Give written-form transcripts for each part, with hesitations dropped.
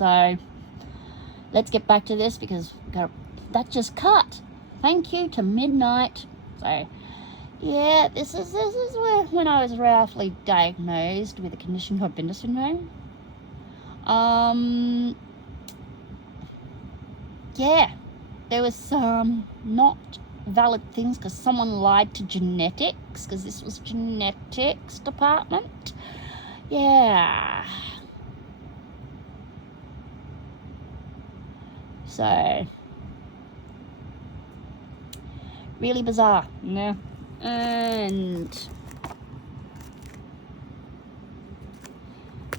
So let's get back to this because that just cut. Thank you to midnight. So yeah, this is where when I was roughly diagnosed with a condition called Binder syndrome. Yeah, there was some not valid things because someone lied to genetics, because this was genetics department. Yeah. So really bizarre. Yeah. And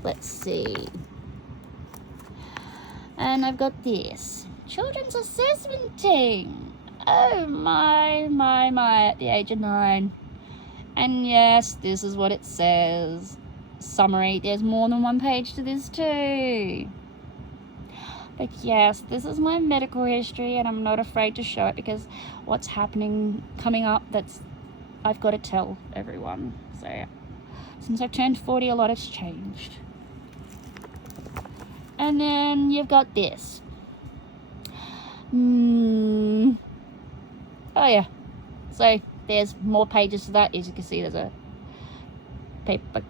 let's see. And I've got this children's assessment team. Oh my, at the age of 9. And yes, this is what it says. Summary. There's more than one page to this too. But yes, this is my medical history, and I'm not afraid to show it because what's happening coming up, I've got to tell everyone. So since I've turned 40, a lot has changed. And then you've got this. Oh yeah. So there's more pages to that. As you can see, there's a paper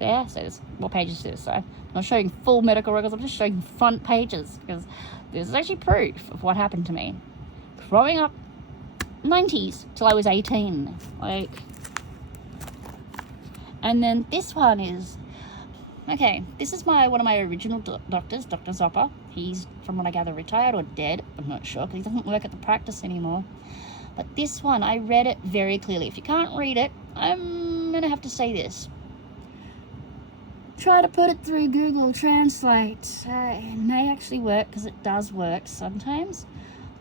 there. So there's more pages to this. So I'm not showing full medical records. I'm just showing front pages because this is actually proof of what happened to me growing up 90s till I was 18. Like, and then this one is okay. This is one of my original doctors, Dr. Zopper. He's, from what I gather, retired or dead. I'm not sure because he doesn't work at the practice anymore. But this one, I read it very clearly. If you can't read it, I'm gonna have to say this. Try to put it through Google Translate. It may actually work because it does work sometimes.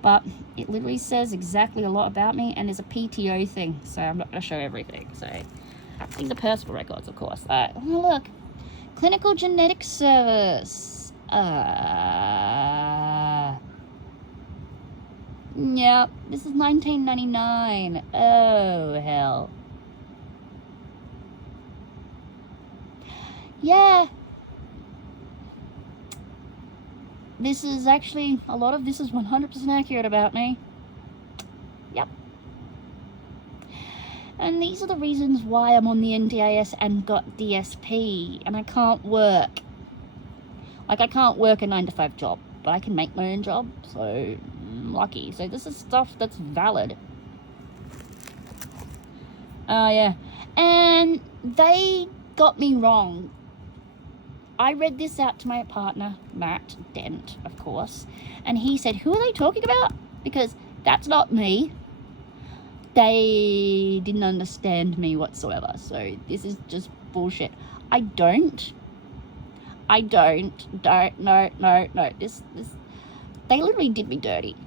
But it literally says exactly a lot about me, and there's a PTO thing. So I'm not gonna show everything. So these are personal records, of course. Oh look. Clinical Genetics Service. Yeah, this is 1999. Oh, hell. Yeah. This is actually, a lot of this is 100% accurate about me. Yep. And these are the reasons why I'm on the NDIS and got DSP, and I can't work. Like, I can't work a 9-to-5 job, but I can make my own job, so I'm lucky. So this is stuff that's valid. Oh, yeah. And they got me wrong. I read this out to my partner, Matt Dent, of course, and he said, who are they talking about? Because that's not me. They didn't understand me whatsoever, so this is just bullshit. No. This, they literally did me dirty.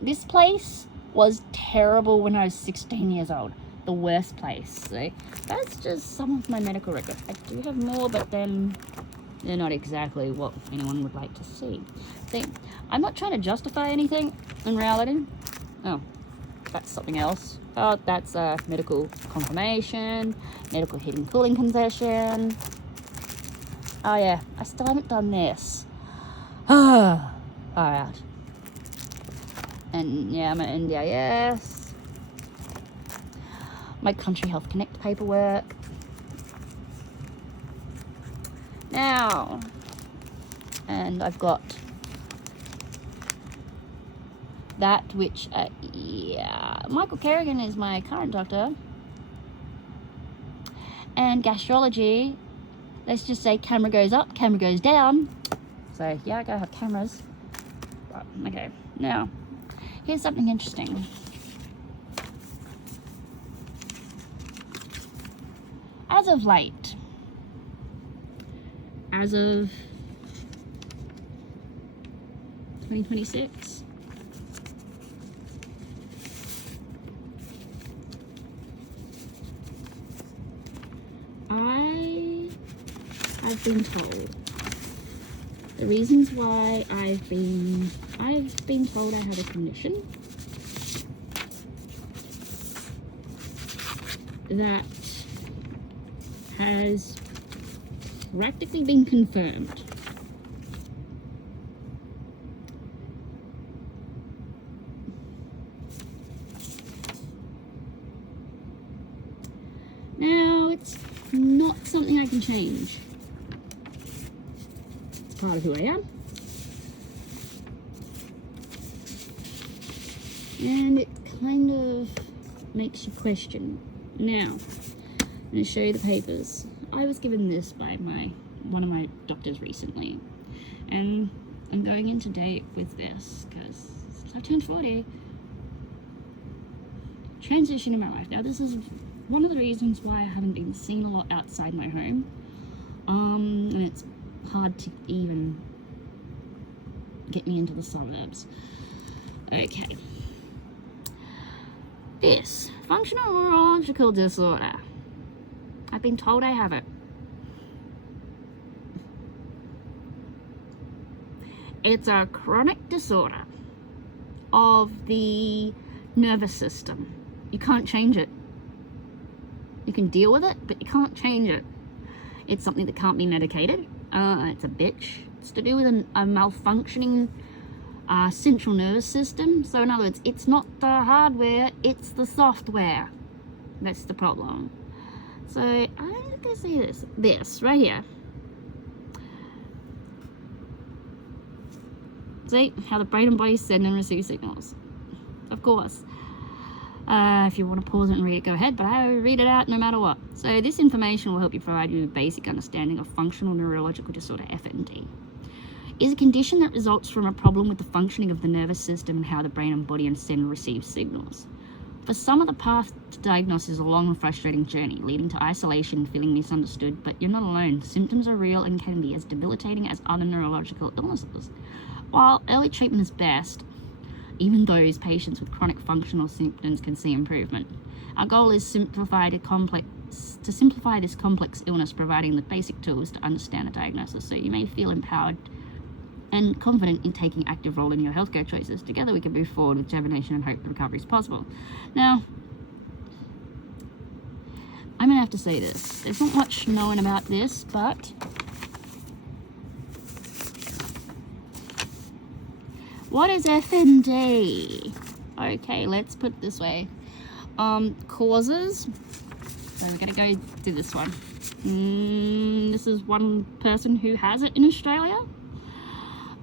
This place was terrible when I was 16 years old. The worst place. So that's just some of my medical records. I do have more, but then they're not exactly what anyone would like to see. See, I'm not trying to justify anything in reality. Oh, that's something else. Oh, that's a medical confirmation, medical heating cooling concession. Oh yeah, I still haven't done this. Alright. And yeah, my NDIS. My Country Health Connect paperwork. Now, and I've got that which, yeah, Michael Kerrigan is my current doctor. And gastrology, let's just say camera goes up, camera goes down. So yeah, I gotta have cameras. But, okay, now, here's something interesting. As of late, as of 2026, I've been told the reasons why I've been told I have a condition that has practically been confirmed. change. It's part of who I am. And it kind of makes you question. Now, I'm going to show you the papers. I was given this by one of my doctors recently, and I'm going into date with this because I turned 40. Transition in my life. Now, this is one of the reasons why I haven't been seen a lot outside my home. And it's hard to even get me into the suburbs. Okay. This functional neurological disorder. I've been told I have it. It's a chronic disorder of the nervous system. You can't change it. You can deal with it, but you can't change it. It's something that can't be medicated. It's a bitch. It's to do with a malfunctioning central nervous system. So in other words, it's not the hardware, it's the software. That's the problem. So I'm gonna say this right here. See how the brain and body send and receive signals. Of course. If you want to pause it and read it, go ahead, but I will read it out no matter what. So this information will help you provide you with basic understanding of functional neurological disorder, FND. Is a condition that results from a problem with the functioning of the nervous system and how the brain and body send and receive signals. For some of the path to diagnosis is a long and frustrating journey, leading to isolation and feeling misunderstood, but you're not alone. Symptoms are real and can be as debilitating as other neurological illnesses. While early treatment is best, even those patients with chronic functional symptoms can see improvement. Our goal is to simplify this complex illness, providing the basic tools to understand the diagnosis, so you may feel empowered and confident in taking active role in your healthcare choices. Together we can move forward with determination and hope the recovery is possible. Now, I'm going to have to say this. There's not much known about this, but what is FND? Okay, let's put it this way. Causes. So we're going to go to this one. This is one person who has it in Australia.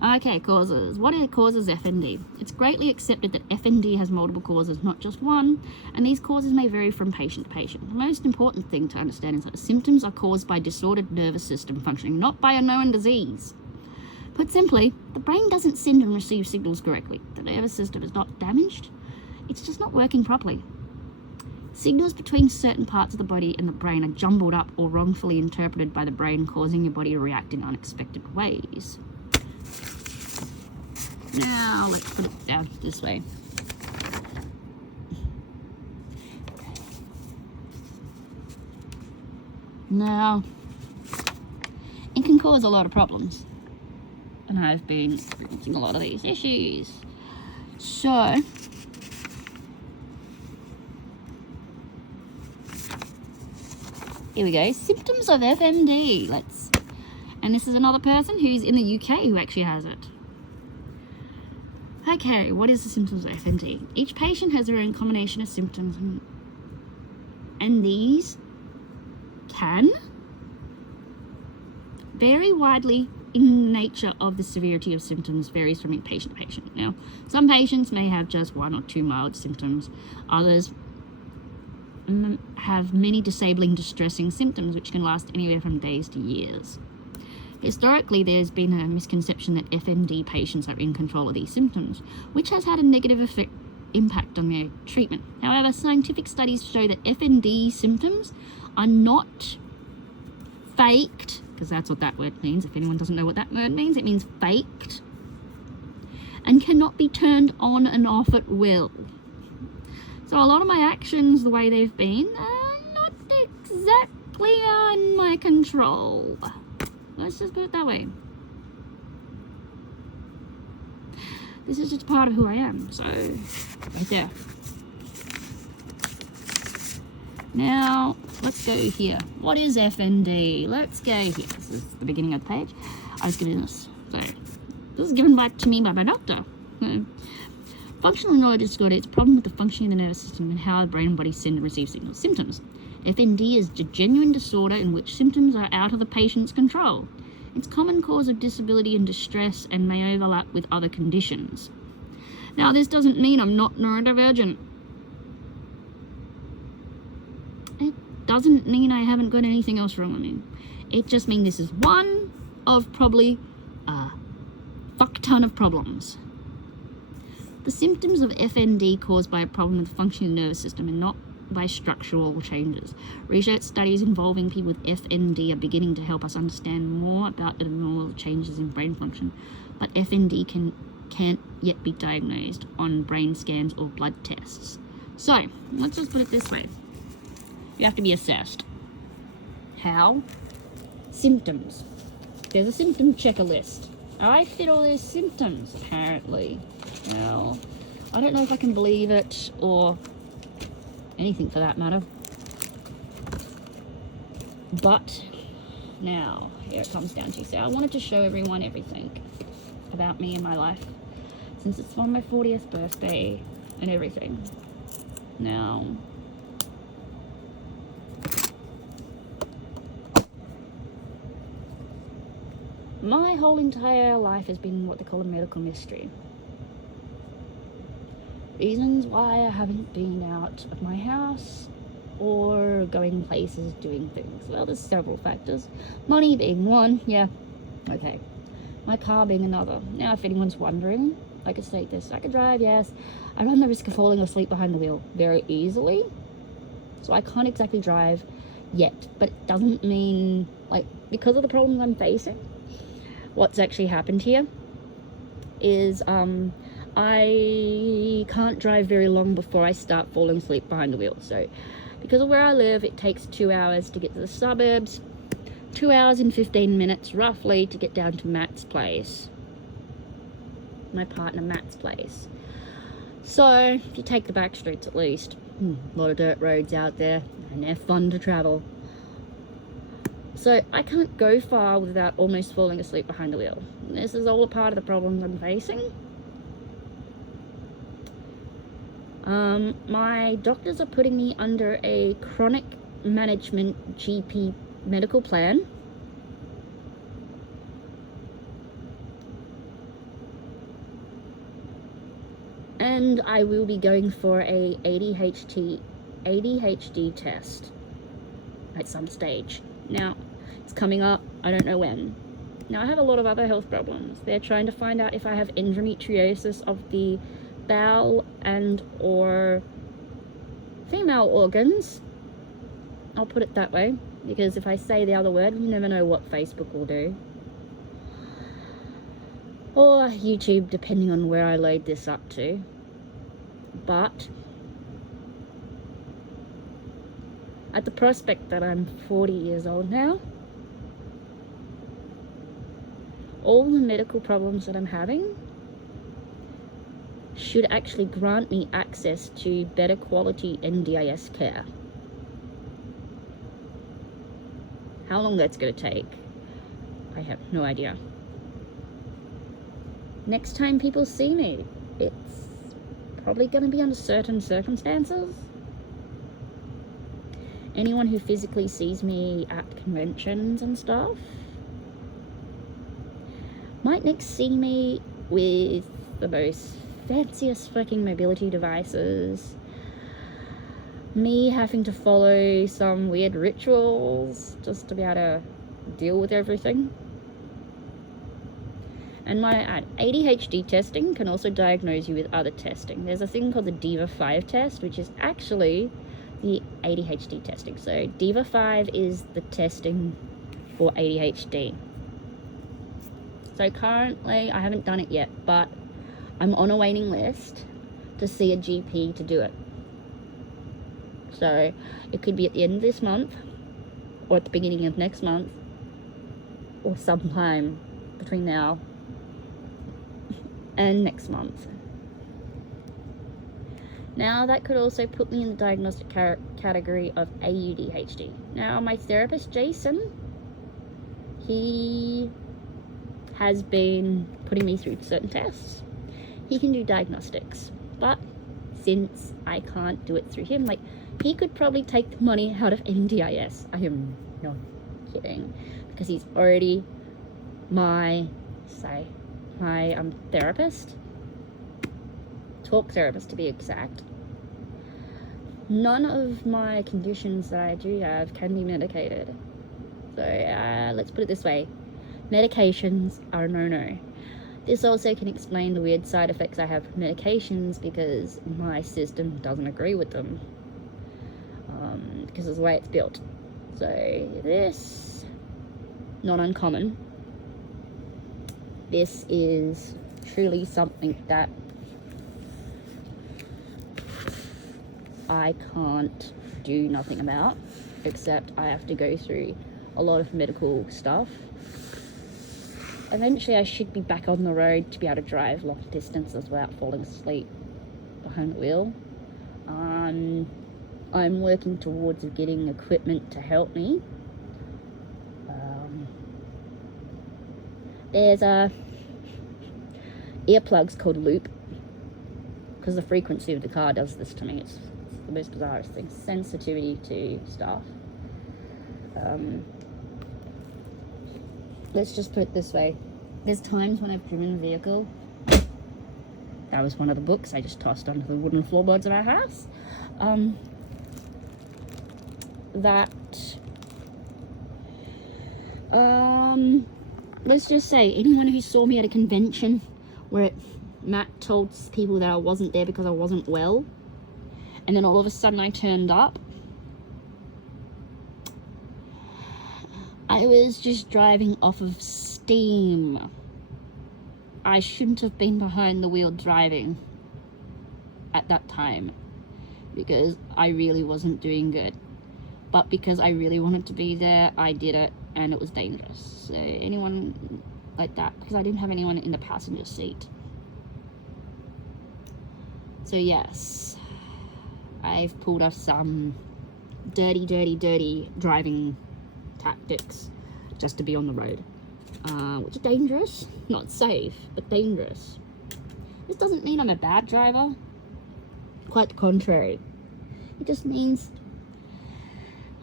Okay, causes. What causes FND? It's greatly accepted that FND has multiple causes, not just one, and these causes may vary from patient to patient. The most important thing to understand is that the symptoms are caused by disordered nervous system functioning, not by a known disease. Put simply, the brain doesn't send and receive signals correctly. The nervous system is not damaged, it's just not working properly. Signals between certain parts of the body and the brain are jumbled up or wrongfully interpreted by the brain, causing your body to react in unexpected ways. Now, let's put it down this way. Now, it can cause a lot of problems. And I've been experiencing a lot of these issues. So, here we go. Symptoms of FND. And this is another person who's in the UK who actually has it. Okay, what is the symptoms of FND? Each patient has their own combination of symptoms, and these can vary widely in nature of the severity of symptoms, varies from patient to patient. Now, some patients may have just one or two mild symptoms. Others have many disabling, distressing symptoms, which can last anywhere from days to years. Historically, there's been a misconception that FND patients are in control of these symptoms, which has had a negative impact on their treatment. However, scientific studies show that FND symptoms are not faked, because that's what that word means. If anyone doesn't know what that word means, it means faked, and cannot be turned on and off at will. So a lot of my actions, the way they've been, are not exactly on my control. Let's just put it that way. This is just part of who I am, so right there. Now, let's go here. What is FND? Let's go here. This is the beginning of the page. I was given this. So, this is given back to me by my doctor. Functional neurological disorder is a problem with the functioning of the nervous system and how the brain and body send and receive signals. Symptoms. FND is a genuine disorder in which symptoms are out of the patient's control. It's a common cause of disability and distress and may overlap with other conditions. Now, this doesn't mean I'm not neurodivergent. It doesn't mean I haven't got anything else wrong with me. It just means this is one of probably a fuck ton of problems. The symptoms of FND caused by a problem with the functioning nervous system and not by structural changes. Research studies involving people with FND are beginning to help us understand more about abnormal changes in brain function, but FND can't yet be diagnosed on brain scans or blood tests. So, let's just put it this way. You have to be assessed. How? Symptoms. There's a symptom checker list. I fit all those symptoms, apparently. Well, I don't know if I can believe it or anything for that matter. But now, here it comes down to. So I wanted to show everyone everything about me and my life, since it's on my 40th birthday and everything. Now, my whole entire life has been what they call a medical mystery. Reasons why I haven't been out of my house or going places doing things. Well, there's several factors. Money being one, yeah, okay. My car being another. Now, if anyone's wondering, I could state this. I could drive, yes. I run the risk of falling asleep behind the wheel very easily. So I can't exactly drive yet. But it doesn't mean, like, because of the problems I'm facing, what's actually happened here is, I can't drive very long before I start falling asleep behind the wheel. So, because of where I live, it takes 2 hours to get to the suburbs, 2 hours and 15 minutes roughly to get down to Matt's place. My partner Matt's place. So, if you take the back streets at least, a lot of dirt roads out there, and they're fun to travel. So, I can't go far without almost falling asleep behind the wheel. This is all a part of the problems I'm facing. My doctors are putting me under a chronic management GP medical plan. And I will be going for a ADHD test at some stage. Now, it's coming up, I don't know when. Now, I have a lot of other health problems. They're trying to find out if I have endometriosis of the bowel and or female organs. I'll put it that way, because if I say the other word, you never know what Facebook will do. Or YouTube, depending on where I load this up to. But at the prospect that I'm 40 years old now, all the medical problems that I'm having should actually grant me access to better quality NDIS care. How long that's going to take, I have no idea. Next time people see me, it's probably going to be under certain circumstances. Anyone who physically sees me at conventions and stuff might next see me with the most fanciest fucking mobility devices, me having to follow some weird rituals just to be able to deal with everything. And my ADHD testing can also diagnose you with other testing. There's a thing called the DIVA-5 test, which is actually the ADHD testing. So DIVA-5 is the testing for ADHD. So currently, I haven't done it yet, but I'm on a waiting list to see a GP to do it. So it could be at the end of this month, or at the beginning of next month, or sometime between now and next month. Now, that could also put me in the diagnostic category of AUDHD. Now, my therapist, Jason, he has been putting me through certain tests. He can do diagnostics, but since I can't do it through him, like, he could probably take the money out of NDIS. I am not kidding, because he's already my therapist, talk therapist to be exact. None of my conditions that I do have can be medicated. So let's put it this way, medications are a no-no. This also can explain the weird side effects I have with medications, because my system doesn't agree with them, because of the way it's built. So this, not uncommon. This is truly something that I can't do nothing about, except I have to go through a lot of medical stuff. Eventually I should be back on the road to be able to drive long distances without falling asleep behind the wheel. I'm working towards getting equipment to help me. There's earplugs called Loop, because the frequency of the car does this to me. It's the most bizarre thing. Sensitivity to stuff. Let's just put it this way. There's times when I've driven a vehicle. That was one of the books I just tossed onto the wooden floorboards of our house. Let's just say, anyone who saw me at a convention where Matt told people that I wasn't there because I wasn't well, and then all of a sudden I turned up, I was just driving off of steam. I shouldn't have been behind the wheel driving at that time, because I really wasn't doing good. But because I really wanted to be there, I did it, and it was dangerous. So anyone like that, because I didn't have anyone in the passenger seat. So yes, I've pulled off some dirty driving tactics just to be on the road, which is dangerous. Not safe, but dangerous. This doesn't mean I'm a bad driver. Quite the contrary. It just means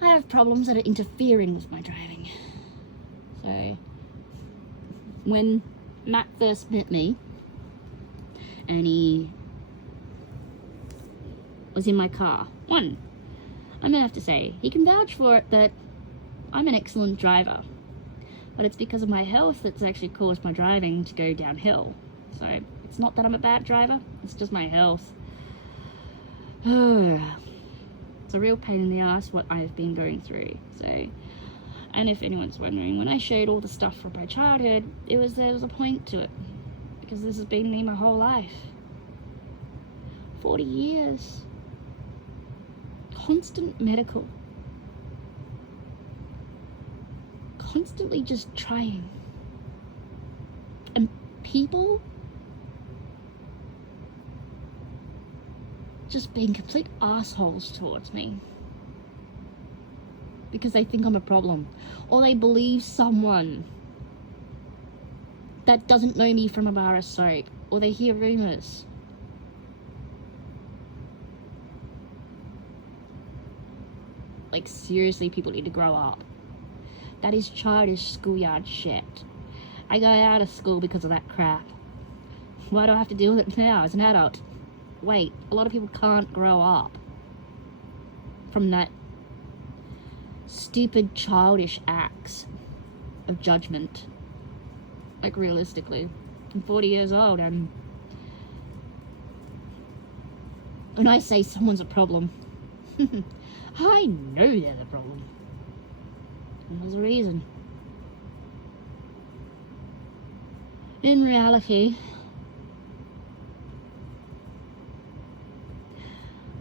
I have problems that are interfering with my driving. So when Matt first met me and he was in my car, I'm gonna have to say, he can vouch for it that I'm an excellent driver, but it's because of my health that's actually caused my driving to go downhill. So it's not that I'm a bad driver, it's just my health. It's a real pain in the ass what I've been going through. So, and if anyone's wondering, when I showed all the stuff from my childhood, there was a point to it, because this has been me my whole life. 40 years. Constant medical. Constantly just trying. And people just being complete assholes towards me because they think I'm a problem, or they believe someone that doesn't know me from a bar of soap, or they hear rumors. Like, seriously, people need to grow up. That is childish schoolyard shit. I got out of school because of that crap. Why do I have to deal with it now as an adult? Wait, a lot of people can't grow up from that stupid childish acts of judgment. Like, realistically, I'm 40 years old, and when I say someone's a problem, I know they're the problem, and there's a reason. In reality,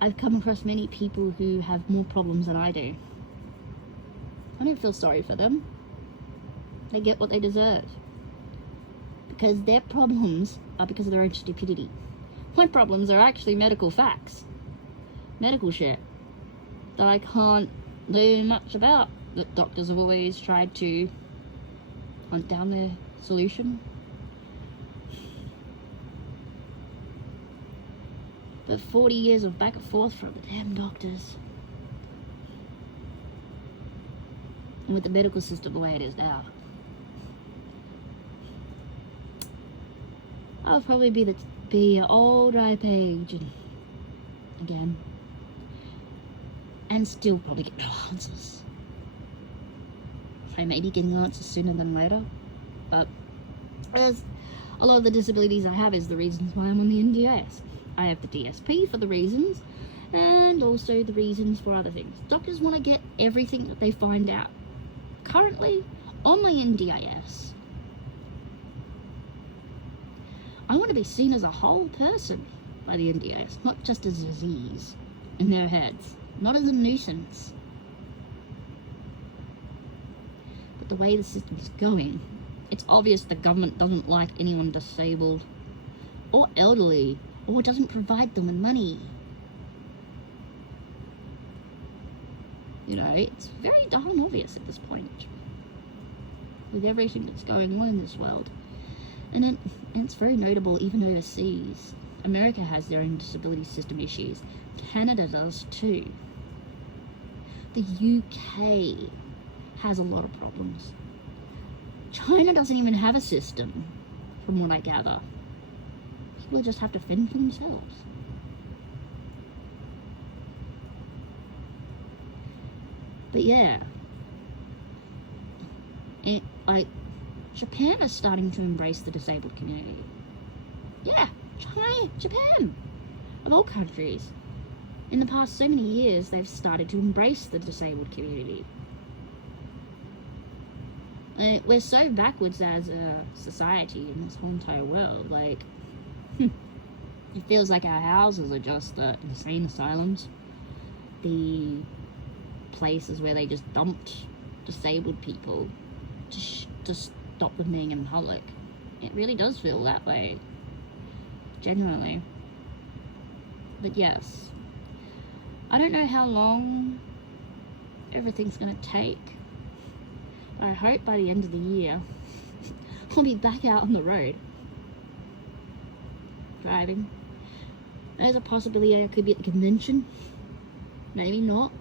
I've come across many people who have more problems than I do. I don't feel sorry for them. They get what they deserve, because their problems are because of their own stupidity. My problems are actually medical facts, medical shit that I can't do much about, that doctors have always tried to hunt down their solution. But 40 years of back and forth from the damn doctors. And with the medical system the way it is now, I'll probably be an old ripe age and again, and still probably get no answers. I may be getting answers sooner than later, but as a lot of the disabilities I have is the reasons why I'm on the NDIS. I have the DSP for the reasons, and also the reasons for other things. Doctors want to get everything that they find out. Currently, on my NDIS, I want to be seen as a whole person by the NDIS, not just as a disease in their heads, not as a nuisance. But the way the system is going, it's obvious the government doesn't like anyone disabled or elderly, or doesn't provide them with money. You know, it's very darn obvious at this point with everything that's going on in this world. And it's very notable even overseas. America has their own disability system issues. Canada does too. The UK has a lot of problems. China doesn't even have a system, from what I gather. People just have to fend for themselves. But yeah, Japan is starting to embrace the disabled community. Yeah, Japan, of all countries. In the past so many years, they've started to embrace the disabled community. We're so backwards as a society in this whole entire world. Like, it feels like our houses are just insane asylums. The places where they just dumped disabled people to stop them being in public. It really does feel that way. Genuinely. But yes, I don't know how long everything's gonna take. I hope by the end of the year I'll be back out on the road driving. There's a possibility I could be at the convention. Maybe not.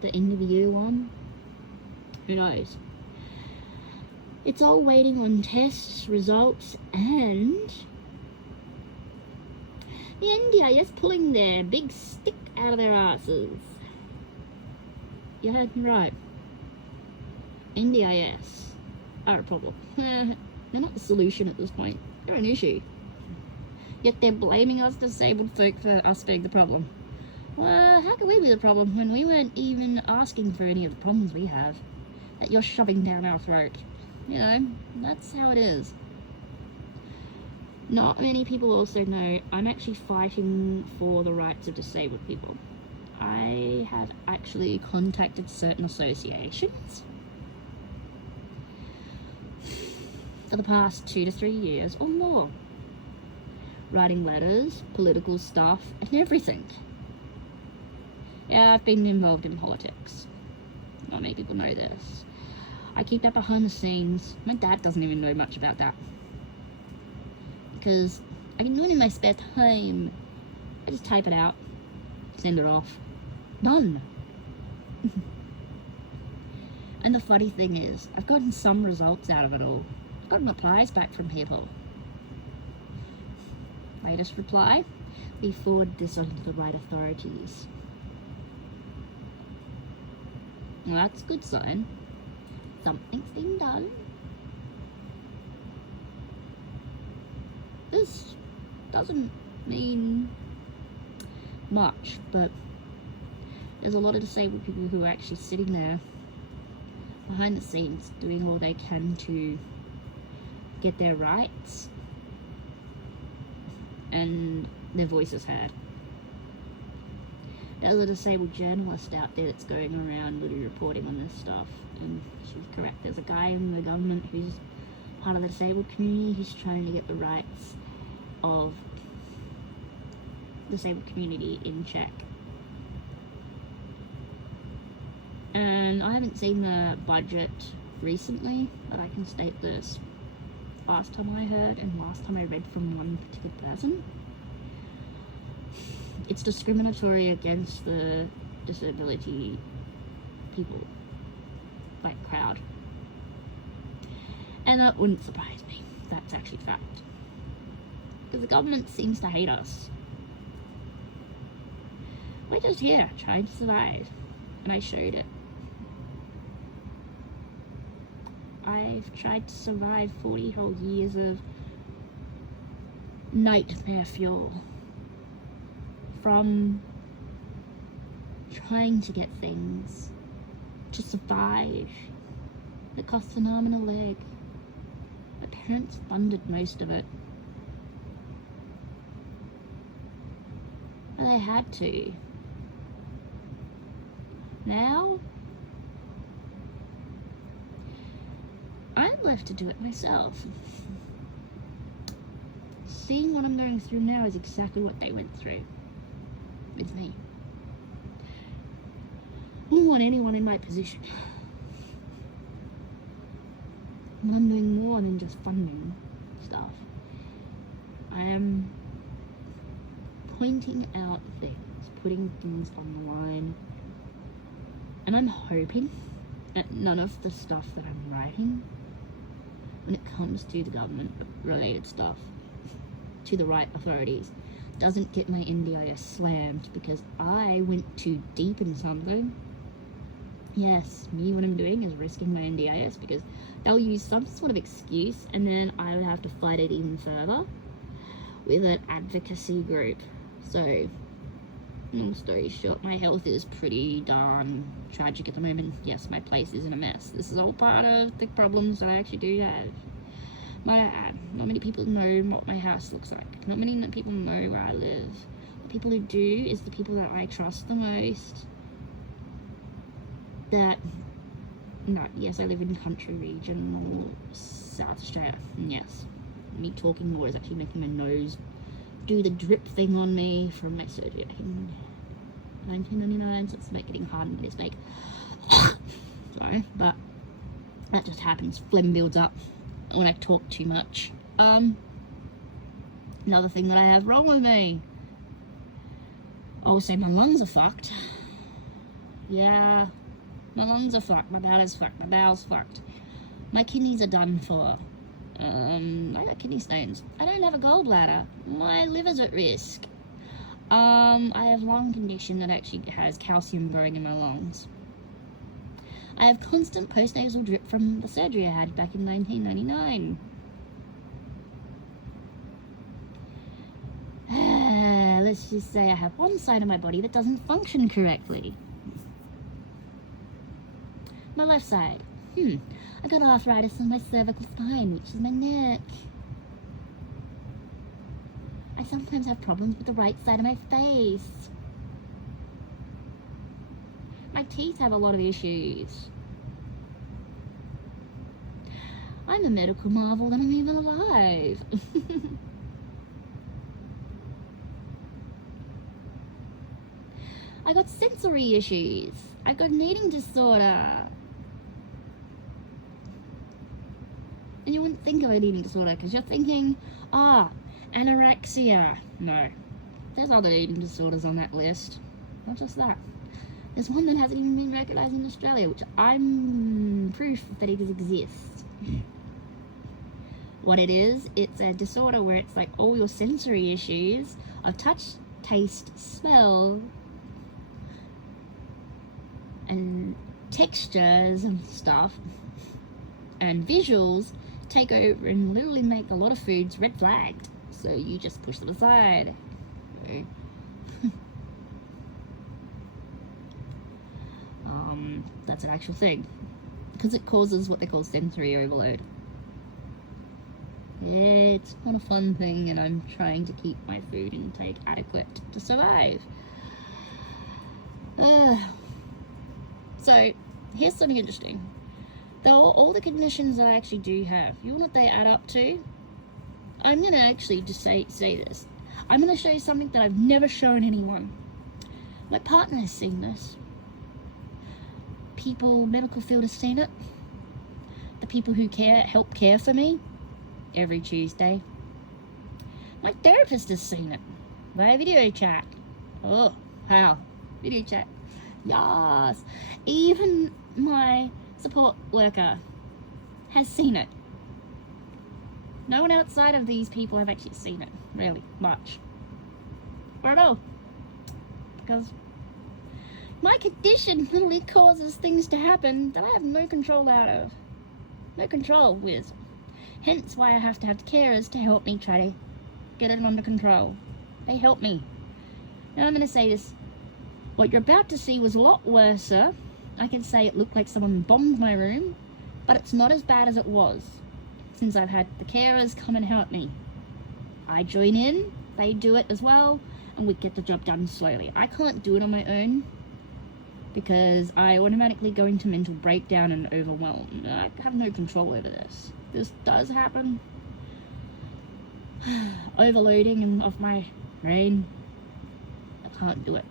The end of the year one. Who knows? It's all waiting on tests, results, and the NDIS pulling their big stick out of their asses. You heard me right. NDIS are a problem. They're not the solution at this point. They're an issue. Yet they're blaming us disabled folk for us being the problem. Well, how can we be the problem when we weren't even asking for any of the problems we have that you're shoving down our throat? You know, that's how it is. Not many people also know I'm actually fighting for the rights of disabled people. I have actually contacted certain associations for the past 2 to 3 years or more, writing letters, political stuff, and everything. Yeah, I've been involved in politics. Not many people know this. I keep that behind the scenes. My dad doesn't even know much about that. Because I can do it in my spare time. I just type it out, send it off. Done. And the funny thing is, I've gotten some results out of it all. I've gotten replies back from people. Latest reply, we forward this on to the right authorities. Well, that's a good sign. Something's been done. This doesn't mean much, but there's a lot of disabled people who are actually sitting there behind the scenes doing all they can to get their rights and their voices heard. There's a disabled journalist out there that's going around literally reporting on this stuff, and she's correct. There's a guy in the government who's part of the disabled community who's trying to get the rights of the disabled community in check. And I haven't seen the budget recently, but I can state this. Last time I heard and last time I read from one particular person, it's discriminatory against the disability people. like crowd. And that wouldn't surprise me. That's actually fact. Because the government seems to hate us. We're just here trying to survive. And I showed it. I've tried to survive 40 whole years of nightmare fuel. From trying to get things to survive. It costs an arm and a leg. My parents funded most of it. But they had to. Now, I'm left to do it myself. Seeing what I'm going through now is exactly what they went through with me. I don't want anyone in my position. But I'm doing more than just funding stuff. I am pointing out things, putting things on the line, and I'm hoping that none of the stuff that I'm writing, when it comes to the government related stuff, to the right authorities, doesn't get my NDIS slammed because I went too deep in something. Yes, me, what I'm doing is risking my NDIS because they'll use some sort of excuse and then I would have to fight it even further with an advocacy group. So, long story short, my health is pretty darn tragic at the moment. Yes, my place is in a mess. This is all part of the problems that I actually do have. Might I add, not many people know what my house looks like. Not many people know where I live. The people who do is the people that I trust the most. Yes, I live in country region or South Australia. And yes, me talking more is actually making my nose do the drip thing on me from my surgery in 1999, so it's getting hard in this make. Sorry, but that just happens. Phlegm builds up when I talk too much. Another thing that I have wrong with me. Also, my lungs are fucked. Yeah. My lungs are fucked, my bladder's fucked, my bowel's fucked. My kidneys are done for. I got kidney stones. I don't have a gallbladder. My liver's at risk. I have lung condition that actually has calcium growing in my lungs. I have constant postnasal drip from the surgery I had back in 1999. Let's just say I have one side of my body that doesn't function correctly. My left side. I got arthritis in my cervical spine, which is my neck. I sometimes have problems with the right side of my face. My teeth have a lot of issues. I'm a medical marvel and I'm even alive. I got sensory issues. I've got an eating disorder. And you wouldn't think of an eating disorder because you're thinking, anorexia. No, there's other eating disorders on that list. Not just that. There's one that hasn't even been recognised in Australia, which I'm proof that it exists. What it is, it's a disorder where it's like all your sensory issues of touch, taste, smell, and textures and stuff, and visuals take over and literally make a lot of foods red flagged. So you just push them aside. That's an actual thing. Because it causes what they call sensory overload. It's not a fun thing, and I'm trying to keep my food intake adequate to survive. So, here's something interesting. Though all the conditions that I actually do have, you know what they add up to? I'm going to actually just say this. I'm going to show you something that I've never shown anyone. My partner has seen this. People, medical field has seen it. The people who help care for me every Tuesday. My therapist has seen it via video chat. Oh, how? Video chat. Yes. Even my support worker has seen it. No one outside of these people have actually seen it, really, much. Or at all. Because my condition literally causes things to happen that I have no control out of. No control with. Hence why I have to have carers to help me try to get it under control. They help me. And I'm going to say this. What you're about to see was a lot worse. I can say it looked like someone bombed my room, but it's not as bad as it was, since I've had the carers come and help me. I join in, they do it as well, and we get the job done slowly. I can't do it on my own, because I automatically go into mental breakdown and overwhelm. I have no control over this. This does happen. Overloading of my brain. I can't do it.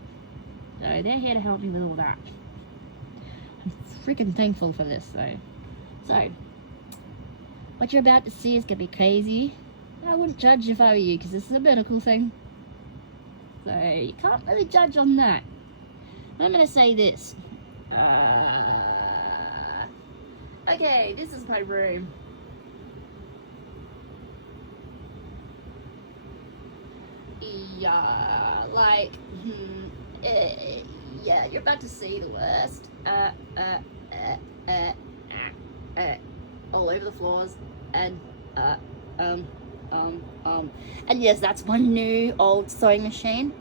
So they're here to help me with all that. I'm freaking thankful for this though. So, what you're about to see is gonna be crazy. I wouldn't judge if I were you, because this is a medical thing. So you can't really judge on that. I'm gonna say this. Okay, this is my room. Yeah, like, yeah, you're about to see the worst. All over the floors, and and yes, that's my new old sewing machine.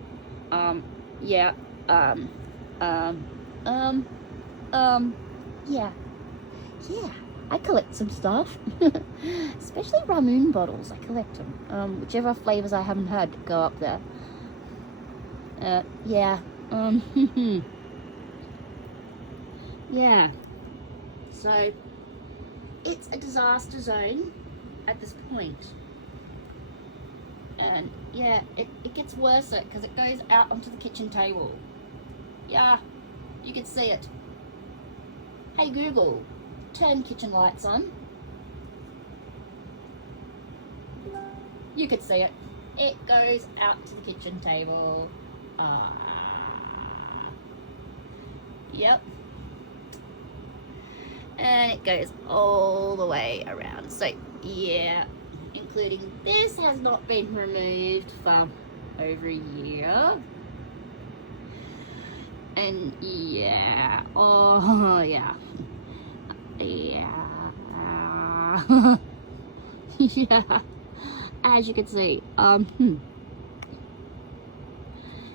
Yeah, yeah, I collect some stuff, especially Ramoon bottles. I collect them. Whichever flavors I haven't had go up there. Yeah, yeah. So it's a disaster zone at this point. And yeah, it gets worse because it goes out onto the kitchen table. Yeah, you can see it. Hey Google, turn kitchen lights on. You could see it. It goes out to the kitchen table. Yep. And it goes all the way around. So yeah, including this has not been removed for over a year. And yeah, oh yeah, yeah, yeah, as you can see,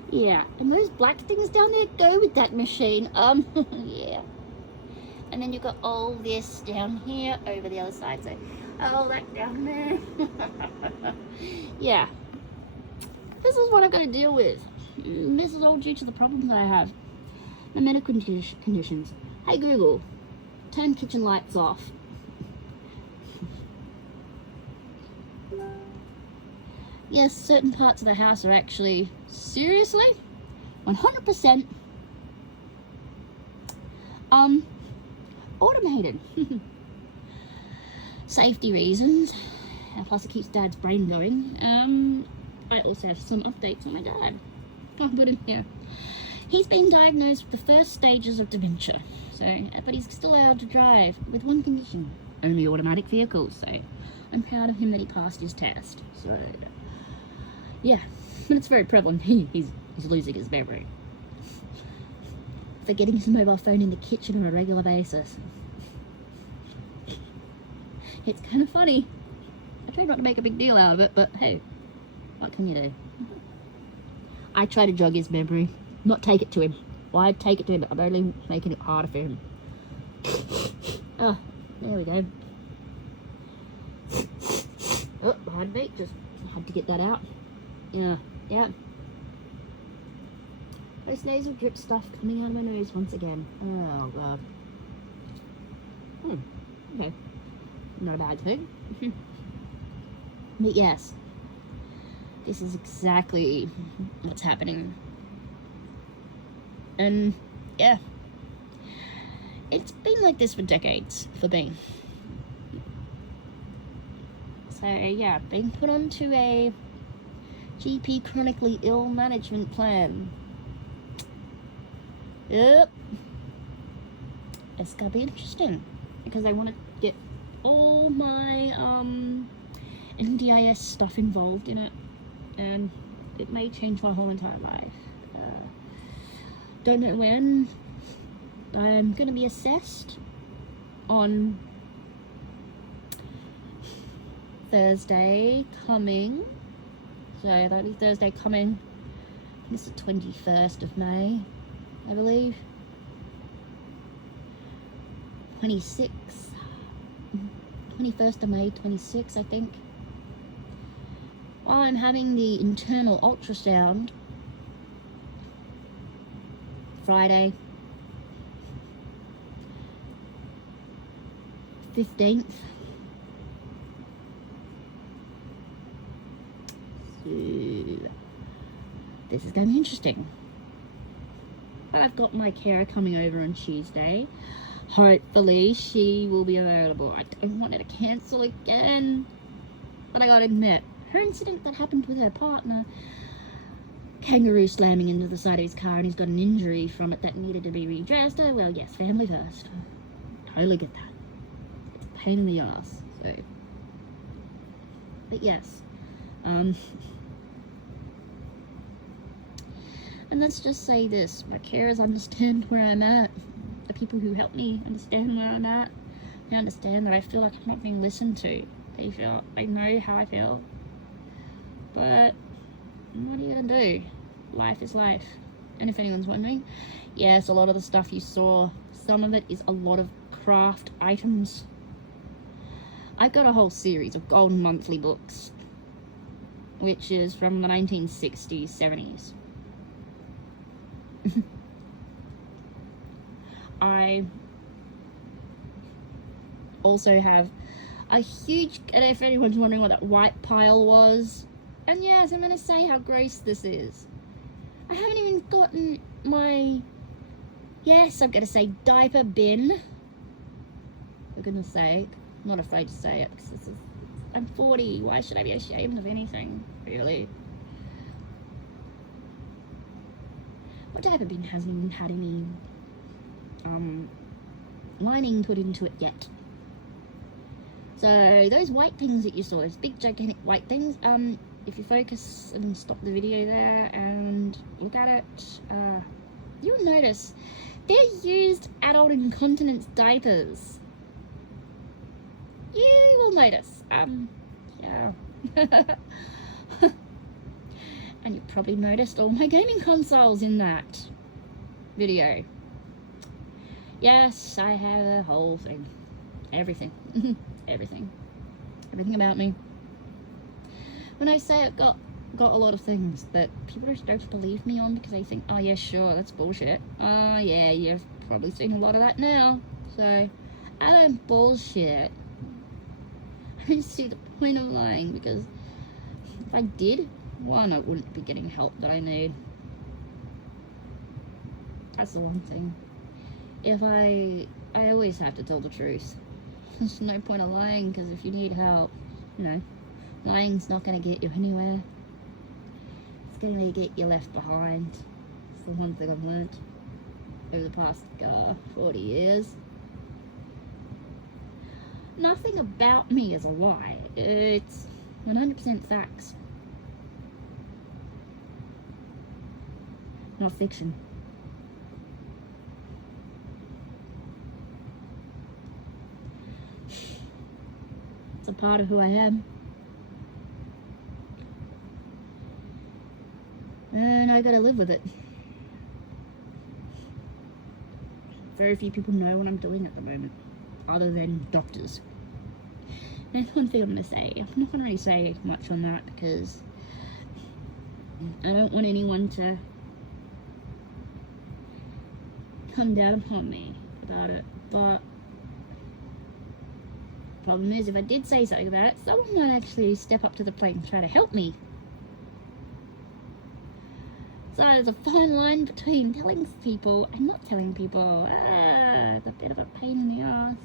yeah, and those black things down there go with that machine, yeah. And then you've got all this down here over the other side, so all that down there. Yeah, this is what I've got to deal with. This is all due to the problems that I have. The medical conditions. Hey Google, turn kitchen lights off. Yes, certain parts of the house are actually, seriously, 100% automated. Safety reasons, and plus it keeps Dad's brain going. I also have some updates on my dad. I'll put him here. He's been diagnosed with the first stages of dementia, but he's still able to drive with one condition: only automatic vehicles. So I'm proud of him that he passed his test. So yeah, but it's very prevalent. He's losing his memory, forgetting his mobile phone in the kitchen on a regular basis. It's kind of funny. I try not to make a big deal out of it, but hey, what can you do? I try to jog his memory, not take it to him. Well, I take it to him, but I'm only making it harder for him. Oh, there we go. Oh, pardon me, just had to get that out. Yeah, yeah. This nasal drip stuff coming out of my nose once again. Oh, God. Okay. Not a bad thing. But yes, this is exactly what's happening. And yeah, it's been like this for decades for me. So yeah, being put onto a GP chronically ill management plan. Yep. it's gonna be interesting because I want to get all my NDIS stuff involved in it, and it may change my whole entire life. Don't know when. I'm gonna be assessed on Thursday coming, so that'll be Thursday coming. This is the 21st of May, I believe. 21st of May, 26, I think. While I'm having the internal ultrasound, Friday, 15th. So, this is going to be interesting. I've got my carer coming over on Tuesday. Hopefully she will be available. I don't want her to cancel again. But I gotta admit, her incident that happened with her partner, kangaroo slamming into the side of his car and he's got an injury from it that needed to be redressed. Oh, well, yes, family first. Totally get that. It's a pain in the ass. So, but yes. And let's just say this, my carers understand where I'm at. The people who help me understand where I'm at. They understand that I feel like I'm not being listened to. They know how I feel. But what are you gonna do? Life is life. And if anyone's wondering, yes, a lot of the stuff you saw, some of it is a lot of craft items. I've got a whole series of Golden Monthly books, which is from the 1960s, 70s. I also have a huge, and if anyone's wondering what that white pile was, and yes, I'm going to say how gross this is. I haven't even gotten my, yes, I'm going to say diaper bin. For goodness sake, I'm not afraid to say it, because this is, I'm 40, why should I be ashamed of anything, really? My diaper bin hasn't even had any lining put into it yet. So those white things that you saw, those big gigantic white things, if you focus and stop the video there and look at it, you'll notice they're used adult incontinence diapers. You will notice, yeah. And you probably noticed all my gaming consoles in that video. Yes, I have a whole thing. Everything. Everything about me. When I say I've got a lot of things that people just don't believe me on because they think, oh yeah, sure, that's bullshit. Oh yeah, you've probably seen a lot of that now. So I don't bullshit. I don't see the point of lying, because if I did, one, I wouldn't be getting help that I need. That's the one thing. If I always have to tell the truth. There's no point of lying, because if you need help, you know, lying's not going to get you anywhere. It's going to get you left behind. It's the one thing I've learned over the past 40 years. Nothing about me is a lie. It's 100% facts. Not fiction. It's a part of who I am. And I gotta live with it. Very few people know what I'm doing at the moment, other than doctors. And that's one thing I'm gonna say. I'm not gonna really say much on that, because I don't want anyone to come down upon me about it. But the problem is, if I did say something about it, someone might actually step up to the plate and try to help me. So there's a fine line between telling people and not telling people. It's a bit of a pain in the ass.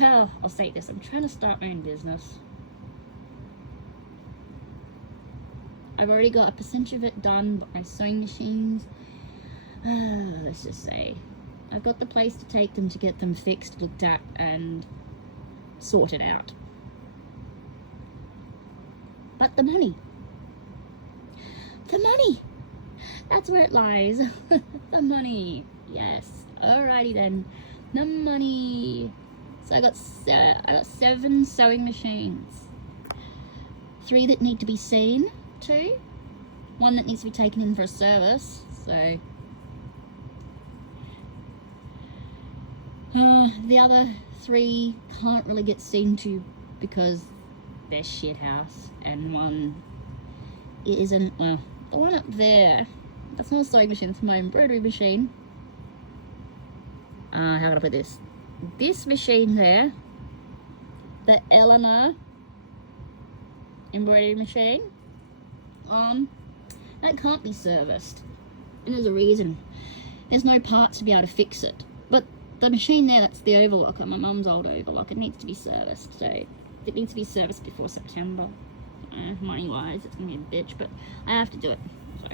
Well, I'll say this, I'm trying to start my own business. I've already got a percentage of it done, but my sewing machines, let's just say, I've got the place to take them to get them fixed, looked at, and sorted out. But the money, that's where it lies. The money, yes. Alrighty then, the money. So I got 7 sewing machines. 3 that need to be seen, 2. 1 that needs to be taken in for a service, so. The other 3 can't really get seen to because they're shit house, and 1 isn't, well, the one up there, that's not a sewing machine, it's my embroidery machine. How can I put this? This machine there, the Eleanor embroidery machine, that can't be serviced, and there's a reason. There's no parts to be able to fix it. But the machine there, that's the overlocker, my mum's old overlock, it needs to be serviced, so it needs to be serviced before September. Money wise, it's gonna be a bitch, but I have to do it. So,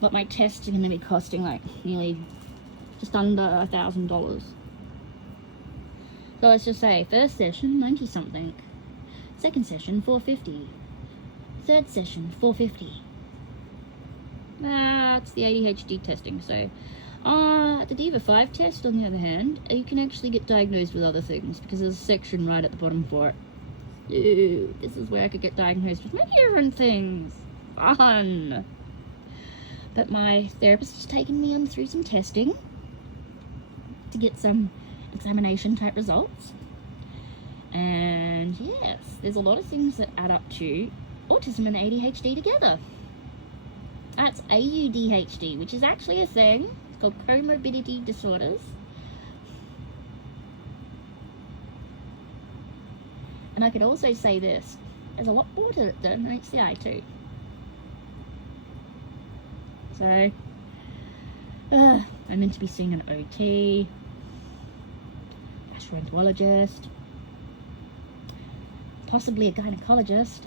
but my tests are gonna be costing like nearly just under $1,000. So let's just say first session 90 something, second session 450, third session 450. That's the ADHD testing. So the Diva 5 test, on the other hand, you can actually get diagnosed with other things because there's a section right at the bottom for it. Ooh, this is where I could get diagnosed with many different things. Fun! But my therapist has taken me on through some testing to get some examination type results. And yes, there's a lot of things that add up to autism and ADHD together. That's AUDHD, which is actually a thing. It's called comorbidity disorders. And I could also say this, there's a lot more to it than HCI too. So, I'm meant to be seeing an OT, gastroenterologist, possibly a gynecologist.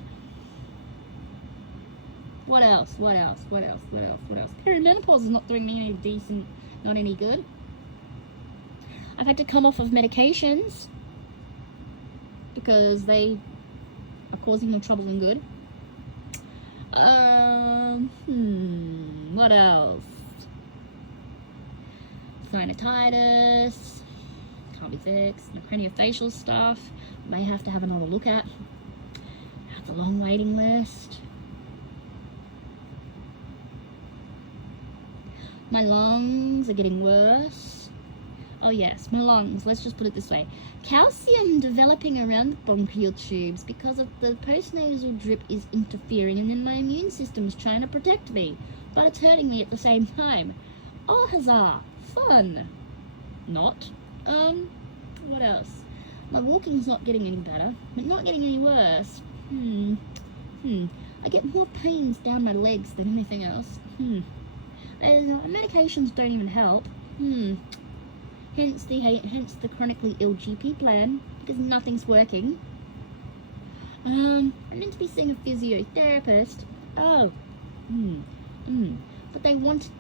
What else? Perimenopause is not doing me any decent, not any good. I've had to come off of medications because they are causing more trouble than good. What else? Sinusitis, can't be fixed. The craniofacial stuff, may have to have another look at. That's a long waiting list. My lungs are getting worse. Oh yes, my lungs, let's just put it this way. Calcium developing around the bronchial tubes because of the postnasal drip is interfering, and then my immune system is trying to protect me, but it's hurting me at the same time. Oh huzzah, fun. Not. What else? My walking's not getting any better, but not getting any worse. I get more pains down my legs than anything else. Medications don't even help. Hence the chronically ill GP plan, because nothing's working. I'm meant to be seeing a physiotherapist. Oh, but they want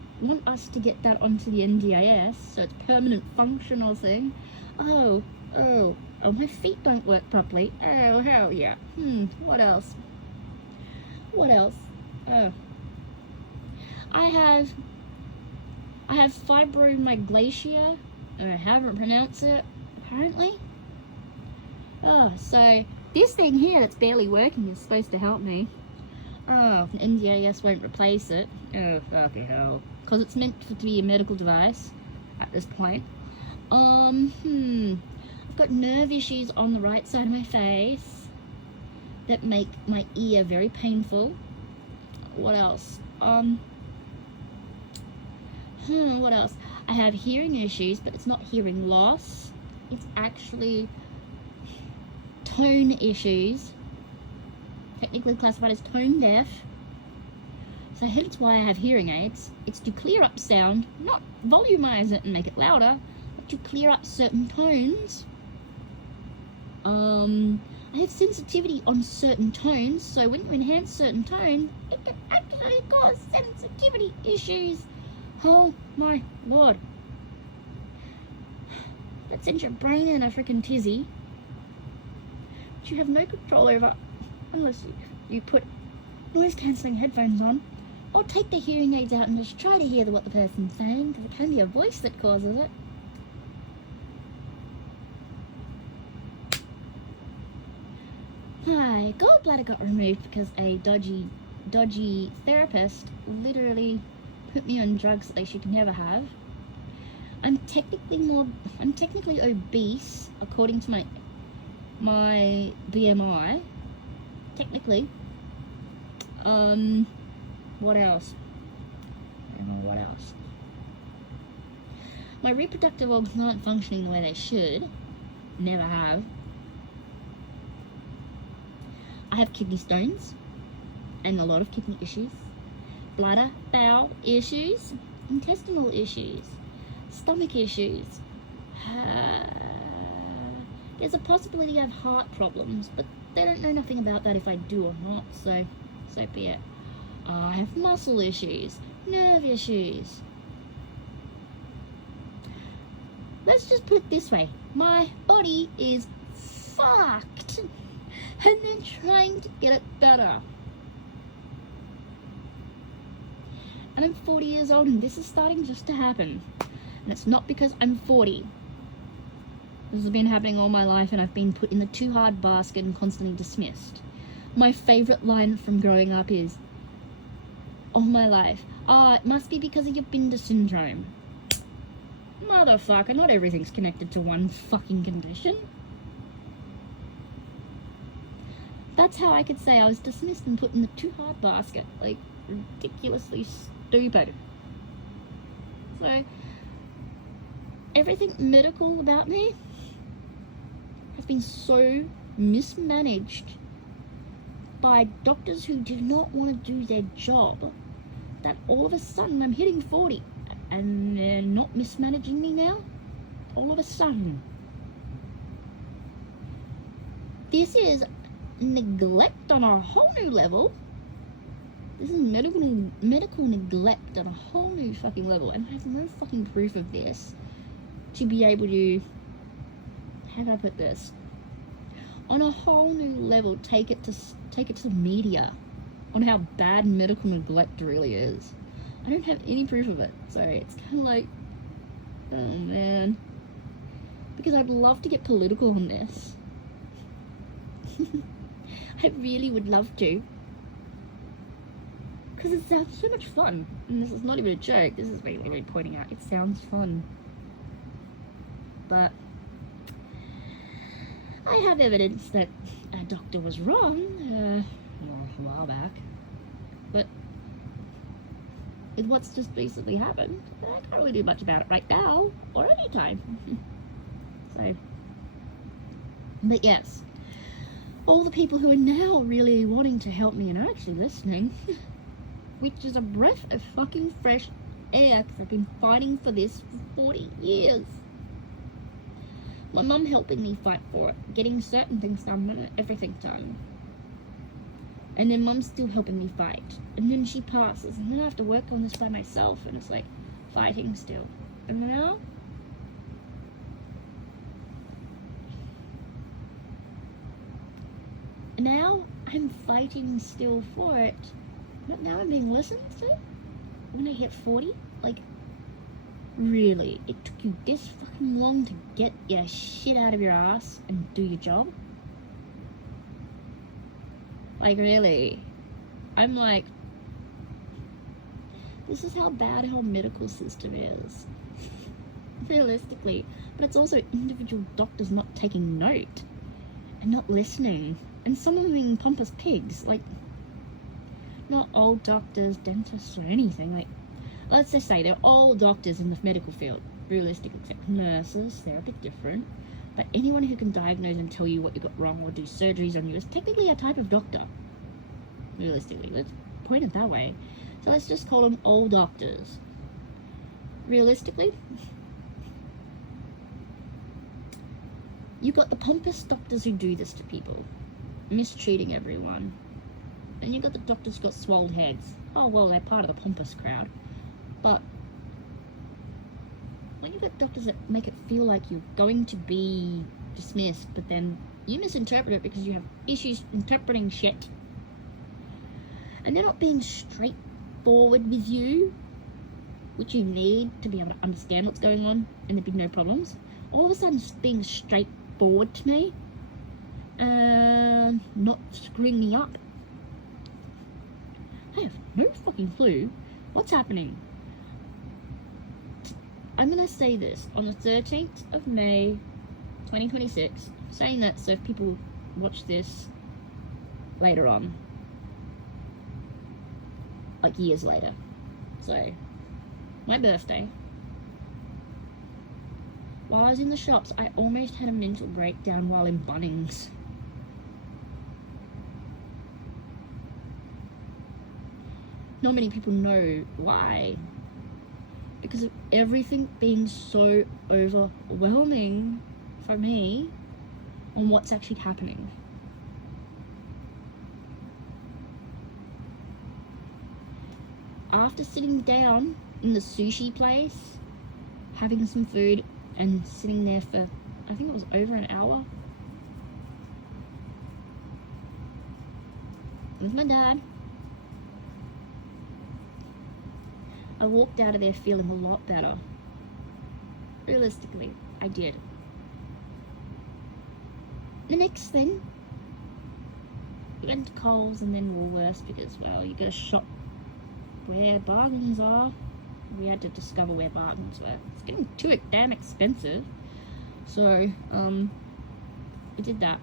us to get that onto the NDIS, so it's permanent functional thing. Oh, my feet don't work properly. Oh, hell yeah. What else? Oh, I have fibromyalgia, or I haven't pronounced it, apparently. Oh, so this thing here that's barely working is supposed to help me. Oh, NDIS won't replace it. Oh, fucking hell. Because it's meant to be a medical device at this point. I've got nerve issues on the right side of my face that make my ear very painful. What else? What else? I have hearing issues, but it's not hearing loss. It's actually tone issues. Technically classified as tone deaf. So hence why I have hearing aids. It's to clear up sound, not volumize it and make it louder, but to clear up certain tones. I have sensitivity on certain tones, so when you enhance certain tones, it can actually cause sensitivity issues. Oh my lord. that sends your brain in a freaking tizzy, which you have no control over unless you put noise cancelling headphones on, or take the hearing aids out and just try to hear what the person's saying, because it can be a voice that causes it. My gallbladder got removed because a dodgy therapist literally put me on drugs that they should never have. I'm technically obese according to my BMI. Technically. What else? I don't know what else. My reproductive organs aren't functioning the way they should. Never have. I have kidney stones and a lot of kidney issues, bladder, bowel issues, intestinal issues, stomach issues. There's a possibility I have heart problems, but they don't know nothing about that if I do or not, so be it. I have muscle issues, nerve issues. Let's just put it this way. My body is fucked. And they're trying to get it better. And I'm 40 years old and this is starting just to happen. And it's not because I'm 40. This has been happening all my life and I've been put in the too hard basket and constantly dismissed. My favourite line from growing up is, all my life, it must be because of your Binder syndrome. Motherfucker, not everything's connected to one fucking condition. That's how I could say I was dismissed and put in the too hard basket. Like, ridiculously stupid. So, everything medical about me has been so mismanaged by doctors who do not want to do their job that all of a sudden I'm hitting 40 and they're not mismanaging me now. All of a sudden. This is neglect on a whole new level. This is medical neglect on a whole new fucking level, and I have no fucking proof of this to be able to, how can I put this, on a whole new level, take it to the media on how bad medical neglect really is. I don't have any proof of it, so it's kind of like, oh man, because I'd love to get political on this. I really would love to, because it sounds so much fun, and this is not even a joke, this is me literally pointing out, it sounds fun, but I have evidence that a doctor was wrong, a while back, but with what's just recently happened, I can't really do much about it right now, or anytime, so, but yes. All the people who are now really wanting to help me and are actually listening, which is a breath of fucking fresh air, because I've been fighting for this for 40 years. My mum helping me fight for it, getting certain things done and everything done. And then mum's still helping me fight. And then she passes, and then I have to work on this by myself, and it's like fighting still. And now I'm fighting still for it, but now I'm being listened to when I hit 40. Like, really, it took you this fucking long to get your shit out of your ass and do your job? Like, really? I'm like, this is how bad our medical system is. Realistically. But it's also individual doctors not taking note and not listening. And some of them being pompous pigs, like, not all doctors, dentists, or anything, like, let's just say they're all doctors in the medical field, realistically, except nurses, they're a bit different, but anyone who can diagnose and tell you what you got wrong or do surgeries on you is technically a type of doctor, realistically, let's point it that way, so let's just call them all doctors. Realistically, you got the pompous doctors who do this to people, mistreating everyone, and you got the doctors who got swelled heads. Oh well, they're part of the pompous crowd, but when you've got doctors that make it feel like you're going to be dismissed, but then you misinterpret it because you have issues interpreting shit, and they're not being straightforward with you, which you need to be able to understand what's going on and there be no problems. All of a sudden being straightforward to me and not screwing me up. I have no fucking clue what's happening. I'm gonna say this on the 13th of May 2026, saying that so if people watch this later on, like years later, so my birthday, while I was in the shops, I almost had a mental breakdown while in Bunnings. Not many people know why. Because of everything being so overwhelming for me on what's actually happening. After sitting down in the sushi place, having some food, and sitting there for, I think it was over an hour, with my dad, I walked out of there feeling a lot better. Realistically, I did. The next thing, we went to Coles and then Woolworths because, well, you gotta shop where bargains are. We had to discover where bargains were. It's getting too damn expensive. So, we did that.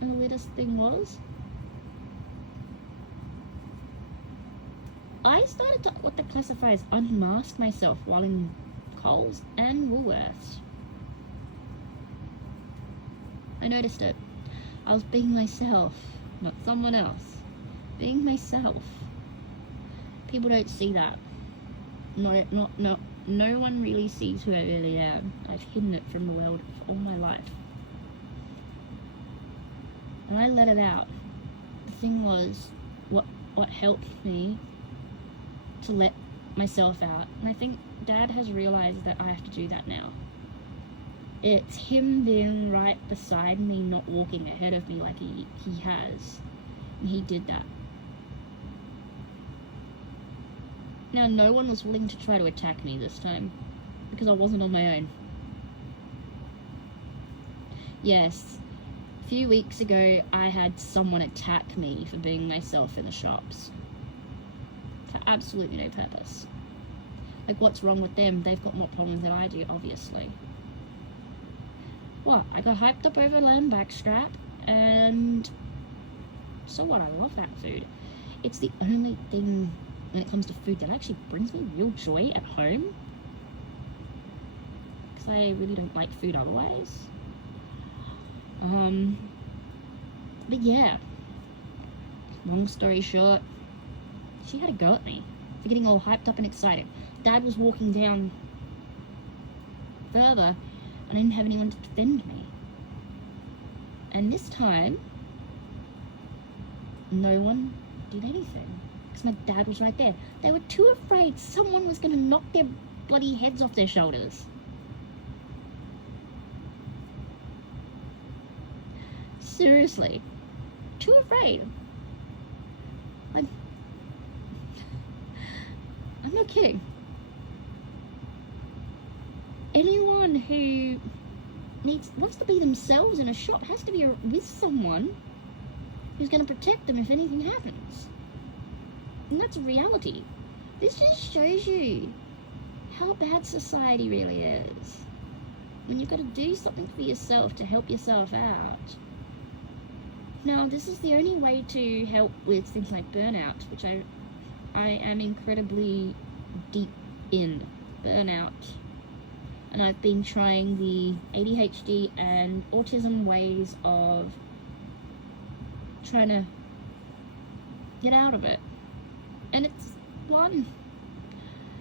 And the latest thing was, I started to, what they classify as, unmask myself while in Coles and Woolworths. I noticed it. I was being myself, not someone else. Being myself. People don't see that. No one really sees who I really am. I've hidden it from the world for all my life. And I let it out. The thing was, what helped me to let myself out, and I think Dad has realized that I have to do that now. It's him being right beside me, not walking ahead of me like he has, and he did that. Now, no one was willing to try to attack me this time, because I wasn't on my own. Yes, a few weeks ago, I had someone attack me for being myself in the shops. For absolutely no purpose. Like, what's wrong with them? They've got more problems than I do, obviously. What? I got hyped up over lamb backstrap, and so what? I love that food. It's the only thing when it comes to food that actually brings me real joy at home. Because I really don't like food otherwise. But yeah. Long story short, she had a go at me for getting all hyped up and excited. Dad was walking down further, and I didn't have anyone to defend me. And this time, no one did anything. Because my dad was right there. They were too afraid someone was going to knock their bloody heads off their shoulders. Seriously. Too afraid. I'm not kidding. Anyone who wants to be themselves in a shop has to be with someone who's going to protect them if anything happens. And that's reality. This just shows you how bad society really is. When you've got to do something for yourself to help yourself out. Now, this is the only way to help with things like burnout, which I am incredibly deep in burnout. And I've been trying the ADHD and autism ways of trying to get out of it. And it's one.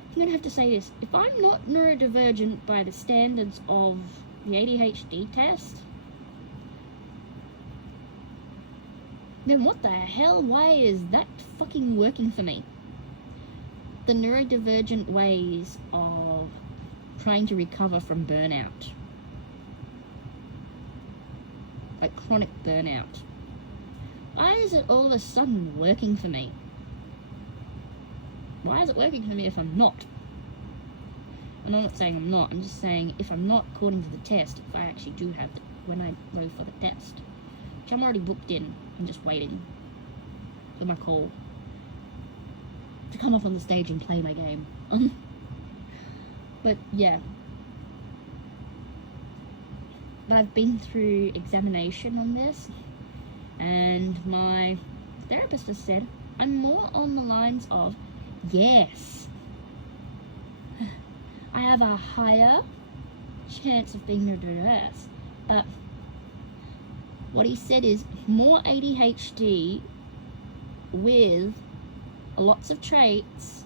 I'm going to have to say this. If I'm not neurodivergent by the standards of the ADHD test, then what the hell? Why is that fucking working for me? The neurodivergent ways of trying to recover from burnout. Like chronic burnout. Why is it all of a sudden working for me? Why is it working for me if I'm not? And I'm not saying I'm not, I'm just saying if I'm not according to the test, if I actually do have it when I go for the test, which I'm already booked in, I'm just waiting for my call to come up on the stage and play my game. But yeah. But I've been through examination on this, and my therapist has said I'm more on the lines of, yes, I have a higher chance of being neurodiverse, but what he said is more ADHD with lots of traits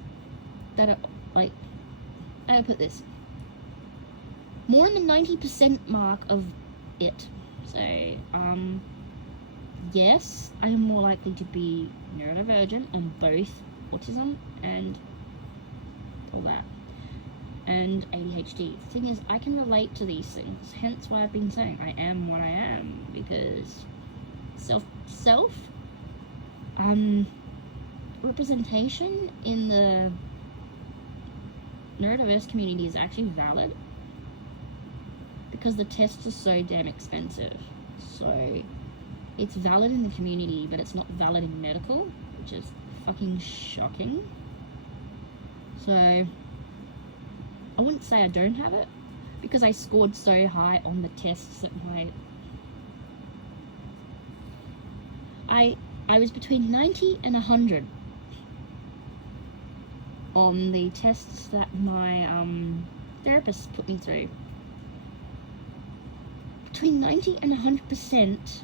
that are like, I'll put this, more in the 90% mark of it. So, yes, I am more likely to be neurodivergent on both autism and all that, and ADHD. The thing is, I can relate to these things, hence why I've been saying I am what I am, because representation in the neurodiverse community is actually valid, because the tests are so damn expensive. So it's valid in the community, but it's not valid in medical, which is fucking shocking. So I wouldn't say I don't have it, because I scored so high on the tests that I was between 90 and 100 on the tests that my therapist put me through. Between 90 and 100%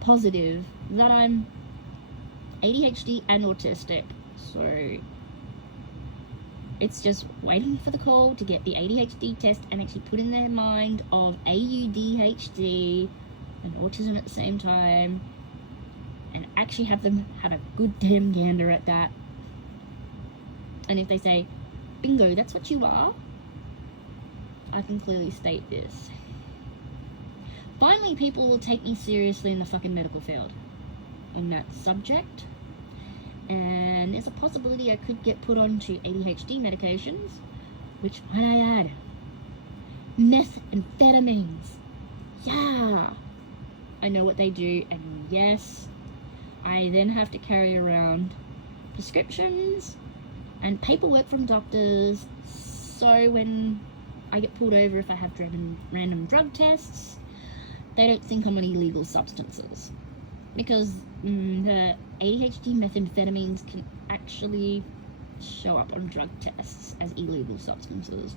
positive that I'm ADHD and autistic. So it's just waiting for the call to get the ADHD test and actually put in their mind of AUDHD and autism at the same time, and actually have them have a good damn gander at that. And if they say, bingo, that's what you are, I can clearly state this. Finally, people will take me seriously in the fucking medical field on that subject. And there's a possibility I could get put onto ADHD medications, which, might I add, methamphetamines. Yeah, I know what they do, and yes, I then have to carry around prescriptions and paperwork from doctors, so when I get pulled over if I have random drug tests, they don't think I'm on illegal substances, because the ADHD methamphetamines can actually show up on drug tests as illegal substances.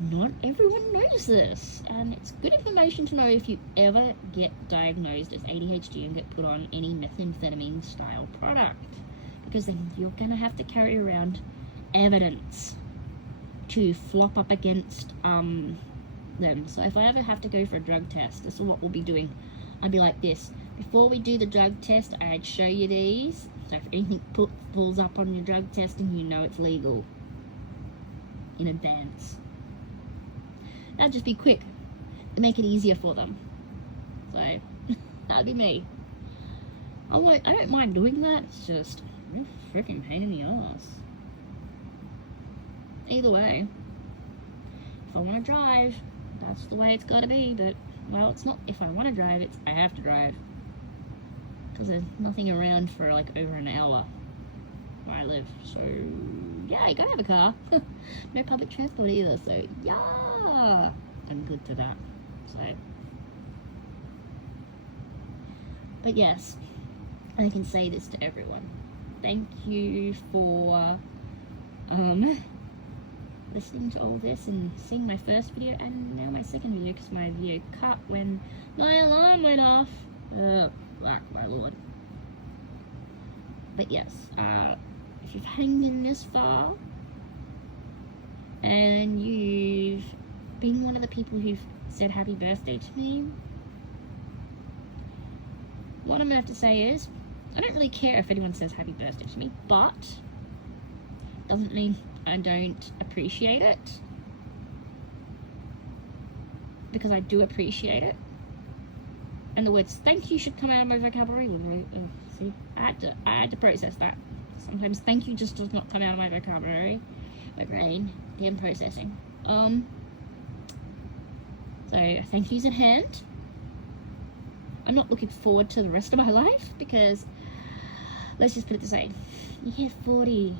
Not everyone knows this, and it's good information to know if you ever get diagnosed as ADHD and get put on any methamphetamine style product, because then you're gonna have to carry around evidence to flop up against them. So if I ever have to go for a drug test, this is what we'll be doing. I'd be like this: before we do the drug test, I'd show you these, so if anything pulls up on your drug testing, you know it's legal in advance. That'd just be quick to make it easier for them. So that'd be me. I don't mind doing that. It's just a freaking pain in the ass. Either way, if I want to drive, that's the way it's got to be. But well, it's not if I want to drive, it's I have to drive, because there's nothing around for like over an hour where I live. So yeah, I gotta have a car. No public transport either. So yeah, I'm good to that. So, but yes, I can say this to everyone: thank you for listening to all this and seeing my first video and now my second video, because my video cut when my alarm went off. My lord. But yes, if you've hanged in this far and you've been one of the people who've said happy birthday to me, what I'm gonna have to say is, I don't really care if anyone says happy birthday to me, but doesn't mean I don't appreciate it. because I do appreciate it. And the words thank you should come out of my vocabulary. See, I had to process that. Sometimes thank you just does not come out of my vocabulary. My brain, damn processing. So thank yous in hand. I'm not looking forward to the rest of my life because, let's just put it this way, you hit 40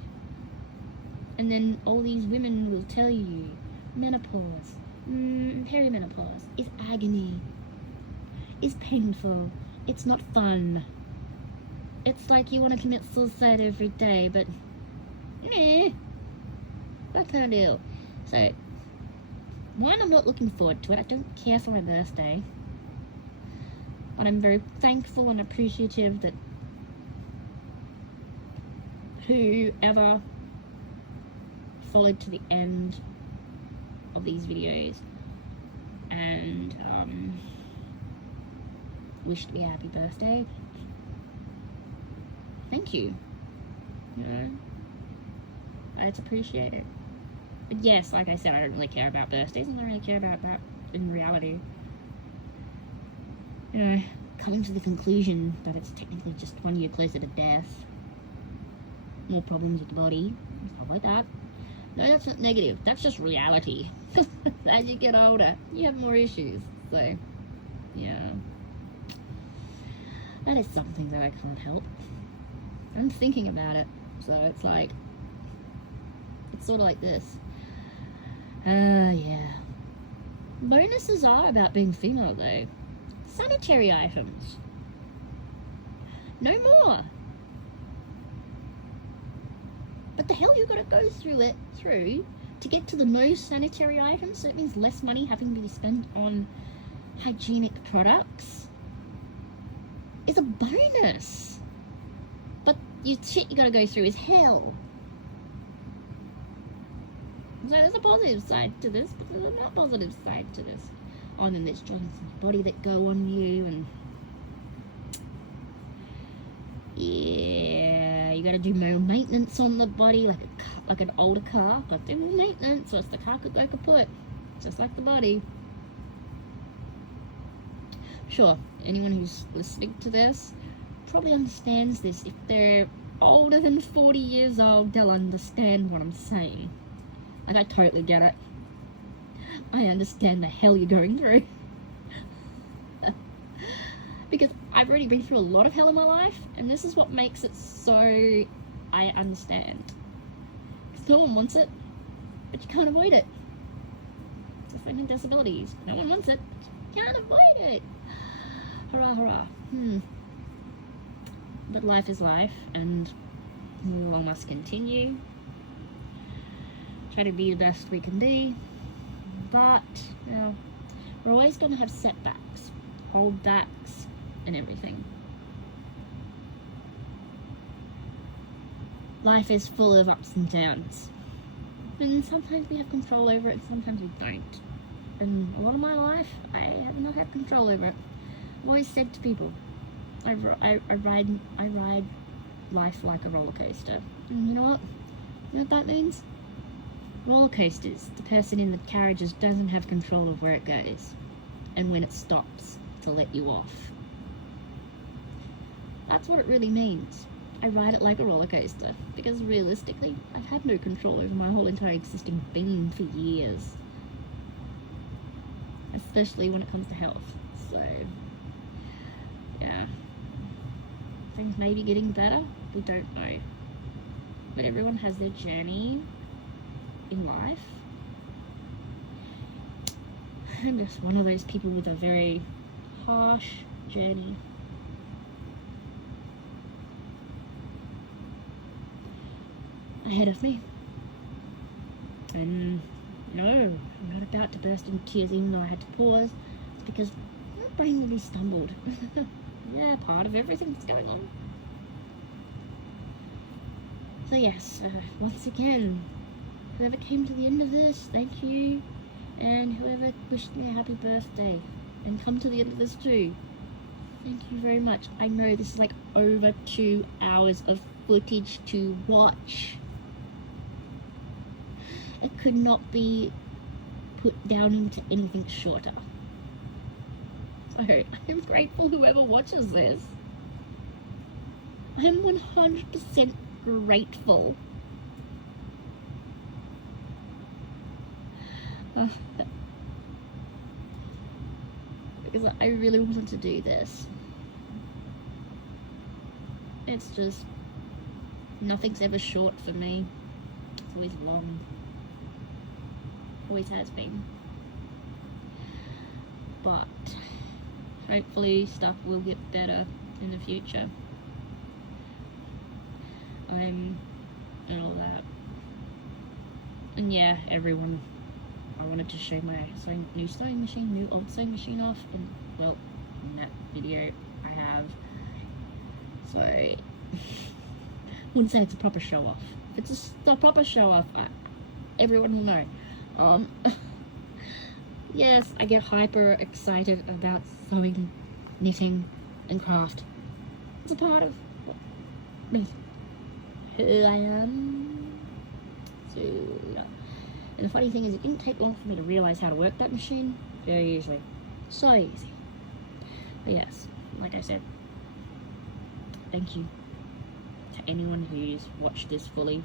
and then all these women will tell you menopause, perimenopause is agony, is painful, it's not fun. It's like you want to commit suicide every day, but that kind of deal. So, one, I'm not looking forward to it. I don't care for my birthday. But I'm very thankful and appreciative that whoever followed to the end of these videos and wished me a happy birthday. Thank you. You know, it's appreciated. But yes, like I said, I don't really care about birthdays. I don't really care about that in reality. You know, coming to the conclusion that it's technically just 1 year closer to death, more problems with the body, stuff like that. No, that's not negative. That's just reality. As you get older, you have more issues. So, yeah. That is something that I can't help. I'm thinking about it. So it's like, it's sort of like this. Yeah. Bonuses are about being female though. Sanitary items. No more. But the hell you gotta go through to get to the no sanitary items, so it means less money having to be spent on hygienic products, is a bonus. But shit you gotta go through is hell. So there's a positive side to this, but there's a not positive side to this. Oh, and then there's joints in your body that go on you, and yeah, you gotta do more maintenance on the body, like an older car. Got to do more maintenance, or else the car could go kaput, just like the body. Sure, anyone who's listening to this probably understands this. If they're older than 40 years old, they'll understand what I'm saying. Like, I totally get it. I understand the hell you're going through. Because I've already been through a lot of hell in my life, and this is what makes it so I understand. Because no one wants it, but you can't avoid it. It's the same with disabilities. No one wants it, but you can't avoid it. Hurrah, hurrah. But life is life, and we all must continue. Try to be the best we can be. But, you know, we're always going to have setbacks, holdbacks, and everything. Life is full of ups and downs. And sometimes we have control over it, and sometimes we don't. And a lot of my life, I have not had control over it. I've always said to people, I ride life like a roller coaster. And you know what? You know what that means? Roller coasters, the person in the carriages doesn't have control of where it goes and when it stops to let you off. That's what it really means. I ride it like a roller coaster because realistically, I've had no control over my whole entire existing being for years. Especially when it comes to health. So, yeah. Things may be getting better, we don't know. But everyone has their journey in life. I'm just one of those people with a very harsh journey. Ahead of me. And no, I'm not about to burst into tears even though I had to pause. It's because my brain really stumbled. Yeah, part of everything that's going on. So yes, once again, whoever came to the end of this, thank you. And whoever wished me a happy birthday and come to the end of this too, thank you very much. I know this is like over 2 hours of footage to watch. It could not be put down into anything shorter. So I'm grateful whoever watches this. I'm 100% grateful. Because I really wanted to do this. It's just, nothing's ever short for me. It's always long. Always has been. But hopefully stuff will get better in the future. And all that. And yeah, everyone, I wanted to show my new sewing machine, new old sewing machine off, and well, in that video I have. So I wouldn't say it's a proper show off. If it's a proper show off, everyone will know. Yes, I get hyper excited about sewing, knitting, and craft. It's a part of me, who I am. So, yeah. And the funny thing is, it didn't take long for me to realise how to work that machine. Very easily. So easy. But yes, like I said, thank you to anyone who's watched this fully.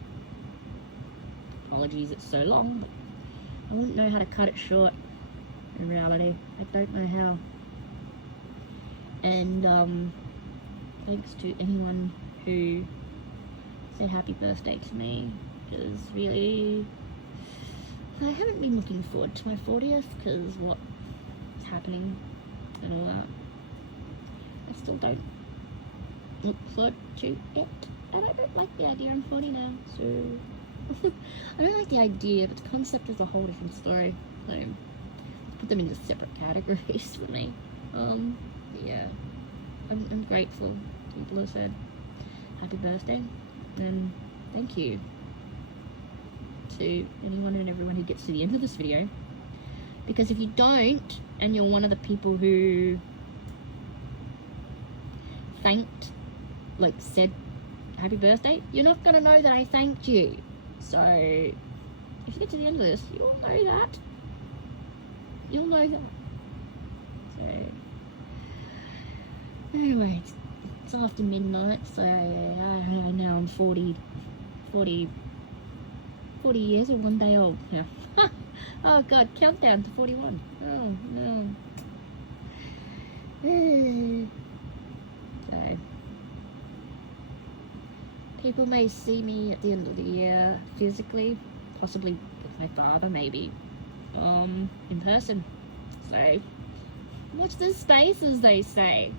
Apologies it's so long, but I wouldn't know how to cut it short. In reality, I don't know how. And thanks to anyone who said happy birthday to me, because really I haven't been looking forward to my 40th because what's happening and all that. I still don't look forward to it, and I don't like the idea I'm 40 now, so I don't like the idea, but the concept is a whole different story. So put them into separate categories for me. Yeah, I'm grateful. People have said happy birthday, and thank you to anyone and everyone who gets to the end of this video, because if you don't, and you're one of the people who thanked, like said happy birthday, you're not gonna know that I thanked you. So if you get to the end of this, you'll know that. You'll know that. So anyway, it's after midnight, so now I'm 40 years or 1 day old now. Oh god, countdown to 41. Oh no. So people may see me at the end of the year physically, possibly with my father, maybe in person. So watch this space, as they say.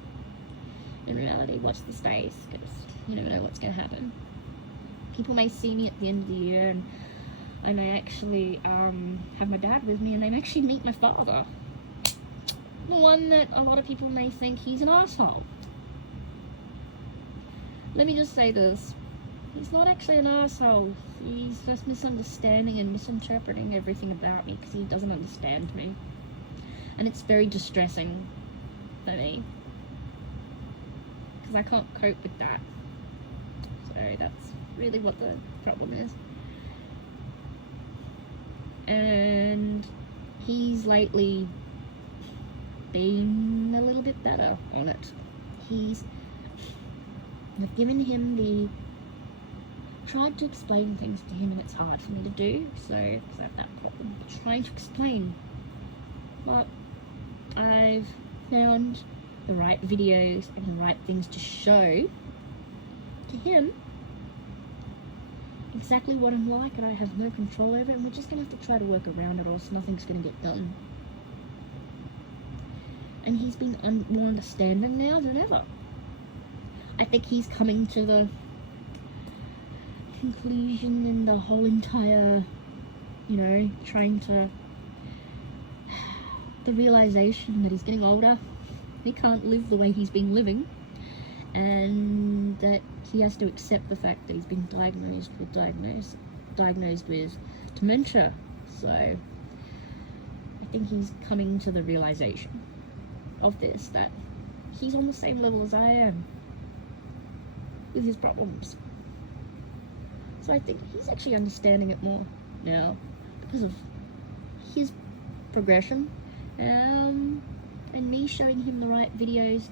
In reality, watch the space, because you never know what's going to happen. People may see me at the end of the year, and I may actually have my dad with me, and they may actually meet my father. The one that a lot of people may think he's an asshole. Let me just say this. He's not actually an asshole. He's just misunderstanding and misinterpreting everything about me, because he doesn't understand me. And it's very distressing for me, because I can't cope with that. So that's really what the problem is. And he's lately been a little bit better on it. I've given him tried to explain things to him, and it's hard for me to do, so, because I have that problem, trying to explain. But I've found the right videos and the right things to show to him exactly what I'm like, and I have no control over it, and we're just going to have to try to work around it, or else nothing's going to get done. And he's been more understanding now than ever. I think he's coming to the conclusion in the whole entire, trying to, the realization that he's getting older, he can't live the way he's been living, and that he has to accept the fact that he's been diagnosed with dementia. So I think he's coming to the realization of this, that he's on the same level as I am with his problems. So I think he's actually understanding it more now because of his progression. and me showing him the right videos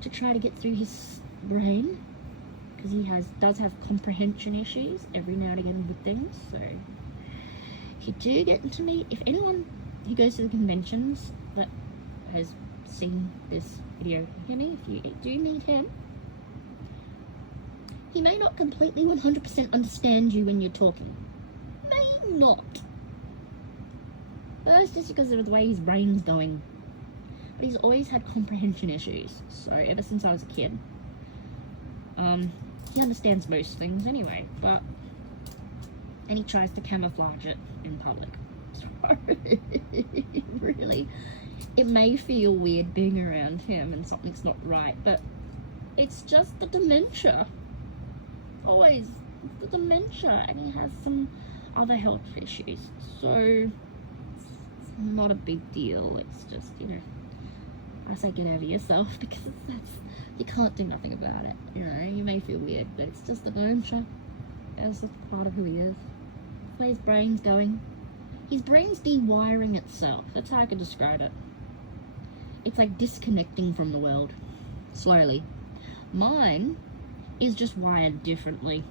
to try to get through his brain, because he does have comprehension issues every now and again with things. So if you do get to meet, if anyone who goes to the conventions that has seen this video, hear me, if you do meet him, he may not completely 100% understand you when you're talking. May not. But that's just because of the way his brain's going. But he's always had comprehension issues, so ever since I was a kid. He understands most things anyway, and he tries to camouflage it in public. So, really, it may feel weird being around him and something's not right, but it's just the dementia. Always the dementia, and he has some other health issues, so it's not a big deal. It's just, you know, I say get over yourself, because you can't do nothing about it. You know, you may feel weird, but it's just the dementia. That's just part of who he is. Where his brain's going. His brain's dewiring itself. That's how I could describe it. It's like disconnecting from the world. Slowly. Mine is just wired differently.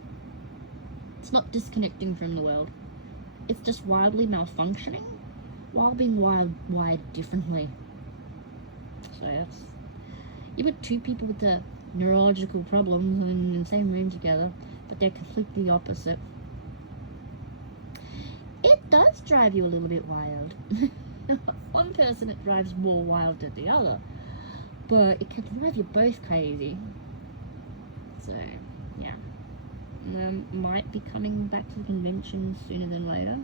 It's not disconnecting from the world. It's just wildly malfunctioning while being wired differently. So yes. You put two people with the neurological problems in the same room together, but they're completely opposite. It does drive you a little bit wild. One person it drives more wild than the other, but it can drive you both crazy. So, yeah. Might be coming back to the convention sooner than later.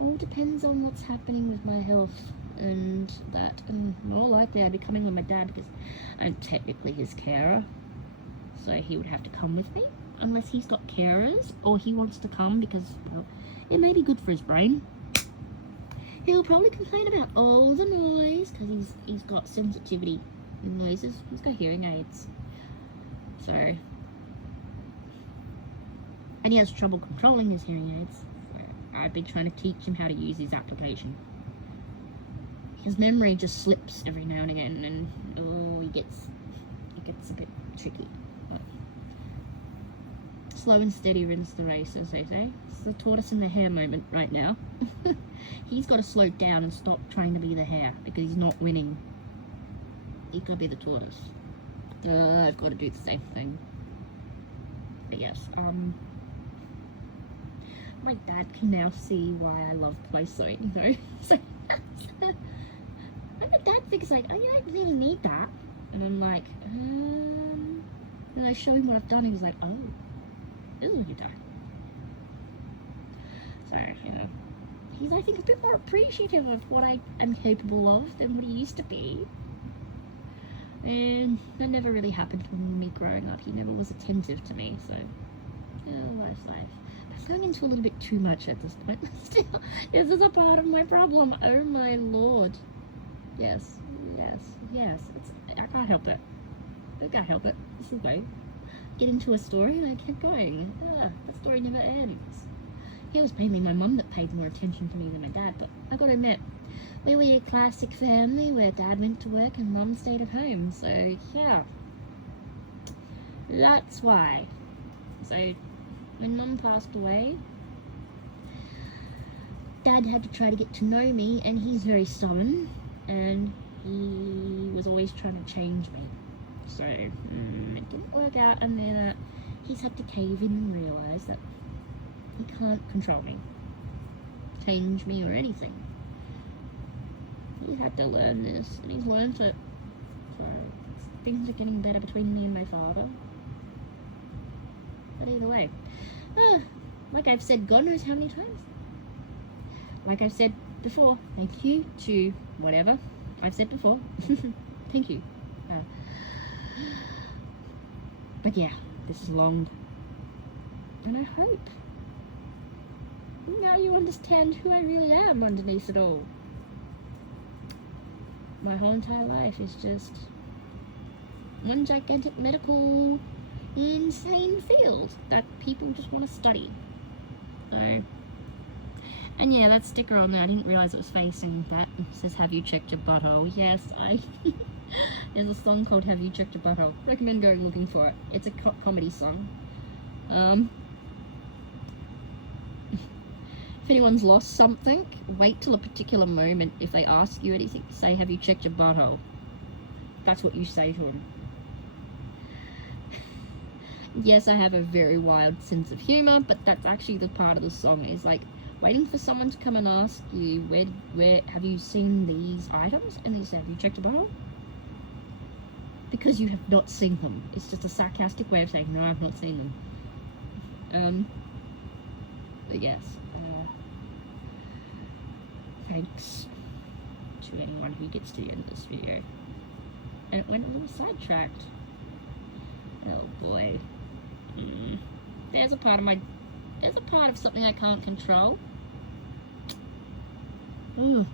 All depends on what's happening with my health and that, and more likely I'd be coming with my dad, because I'm technically his carer, so he would have to come with me, unless he's got carers, or he wants to come because, well, it may be good for his brain. He'll probably complain about all the noise, because he's got sensitivity in noises. He's got hearing aids, so, and he has trouble controlling his hearing aids. So I've been trying to teach him how to use his application. His memory just slips every now and again, and it gets a bit tricky. But slow and steady wins the race, as they say. It's the tortoise and the hare moment right now. He's got to slow down and stop trying to be the hare, because he's not winning. He's got to be the tortoise. I've got to do the same thing. But yes, my dad can now see why I love play sewing, though. So my dad thinks like, oh, you don't really need that. And I'm like, and I show him what I've done, and he's like, oh, this is what you've done. So, you know, he's, I think, a bit more appreciative of what I am capable of than what he used to be. And that never really happened to me growing up. He never was attentive to me, so, life's life. I've gone into a little bit too much at this point. Still, this is a part of my problem. Oh my lord. Yes. I can't help it. I can't help it. This is great. Get into a story and I keep going. The story never ends. It was mainly my mum that paid more attention to me than my dad, but I gotta admit, we were a classic family where dad went to work and mum stayed at home, so yeah. That's why. So, when mum passed away, dad had to try to get to know me, and he's very stubborn, and he was always trying to change me. So, it didn't work out, and then he's had to cave in and realise that he can't control me, change me, or anything. He had to learn this, and he's learned it. So, things are getting better between me and my father. But either way, like I've said God knows how many times. Like I've said before, thank you to whatever I've said before. Thank you. But yeah, this is long. And I hope now you understand who I really am underneath it all. My whole entire life is just one gigantic medical insane field that people just want to study. So, And yeah, that sticker on there, I didn't realise it was facing that. It says, have you checked your butthole? Yes, there's a song called Have You Checked Your Butthole. Recommend going looking for it. It's a comedy song. If anyone's lost something, wait till a particular moment. If they ask you anything, say, have you checked your butthole? That's what you say to them. Yes, I have a very wild sense of humour, but that's actually the part of the song, is like waiting for someone to come and ask you, where have you seen these items? And they say, have you checked your butthole? Because you have not seen them. It's just a sarcastic way of saying, no, I've not seen them. But yes, thanks to anyone who gets to the end of this video. And it went a little sidetracked. Oh boy. There's a part of something I can't control. Ooh.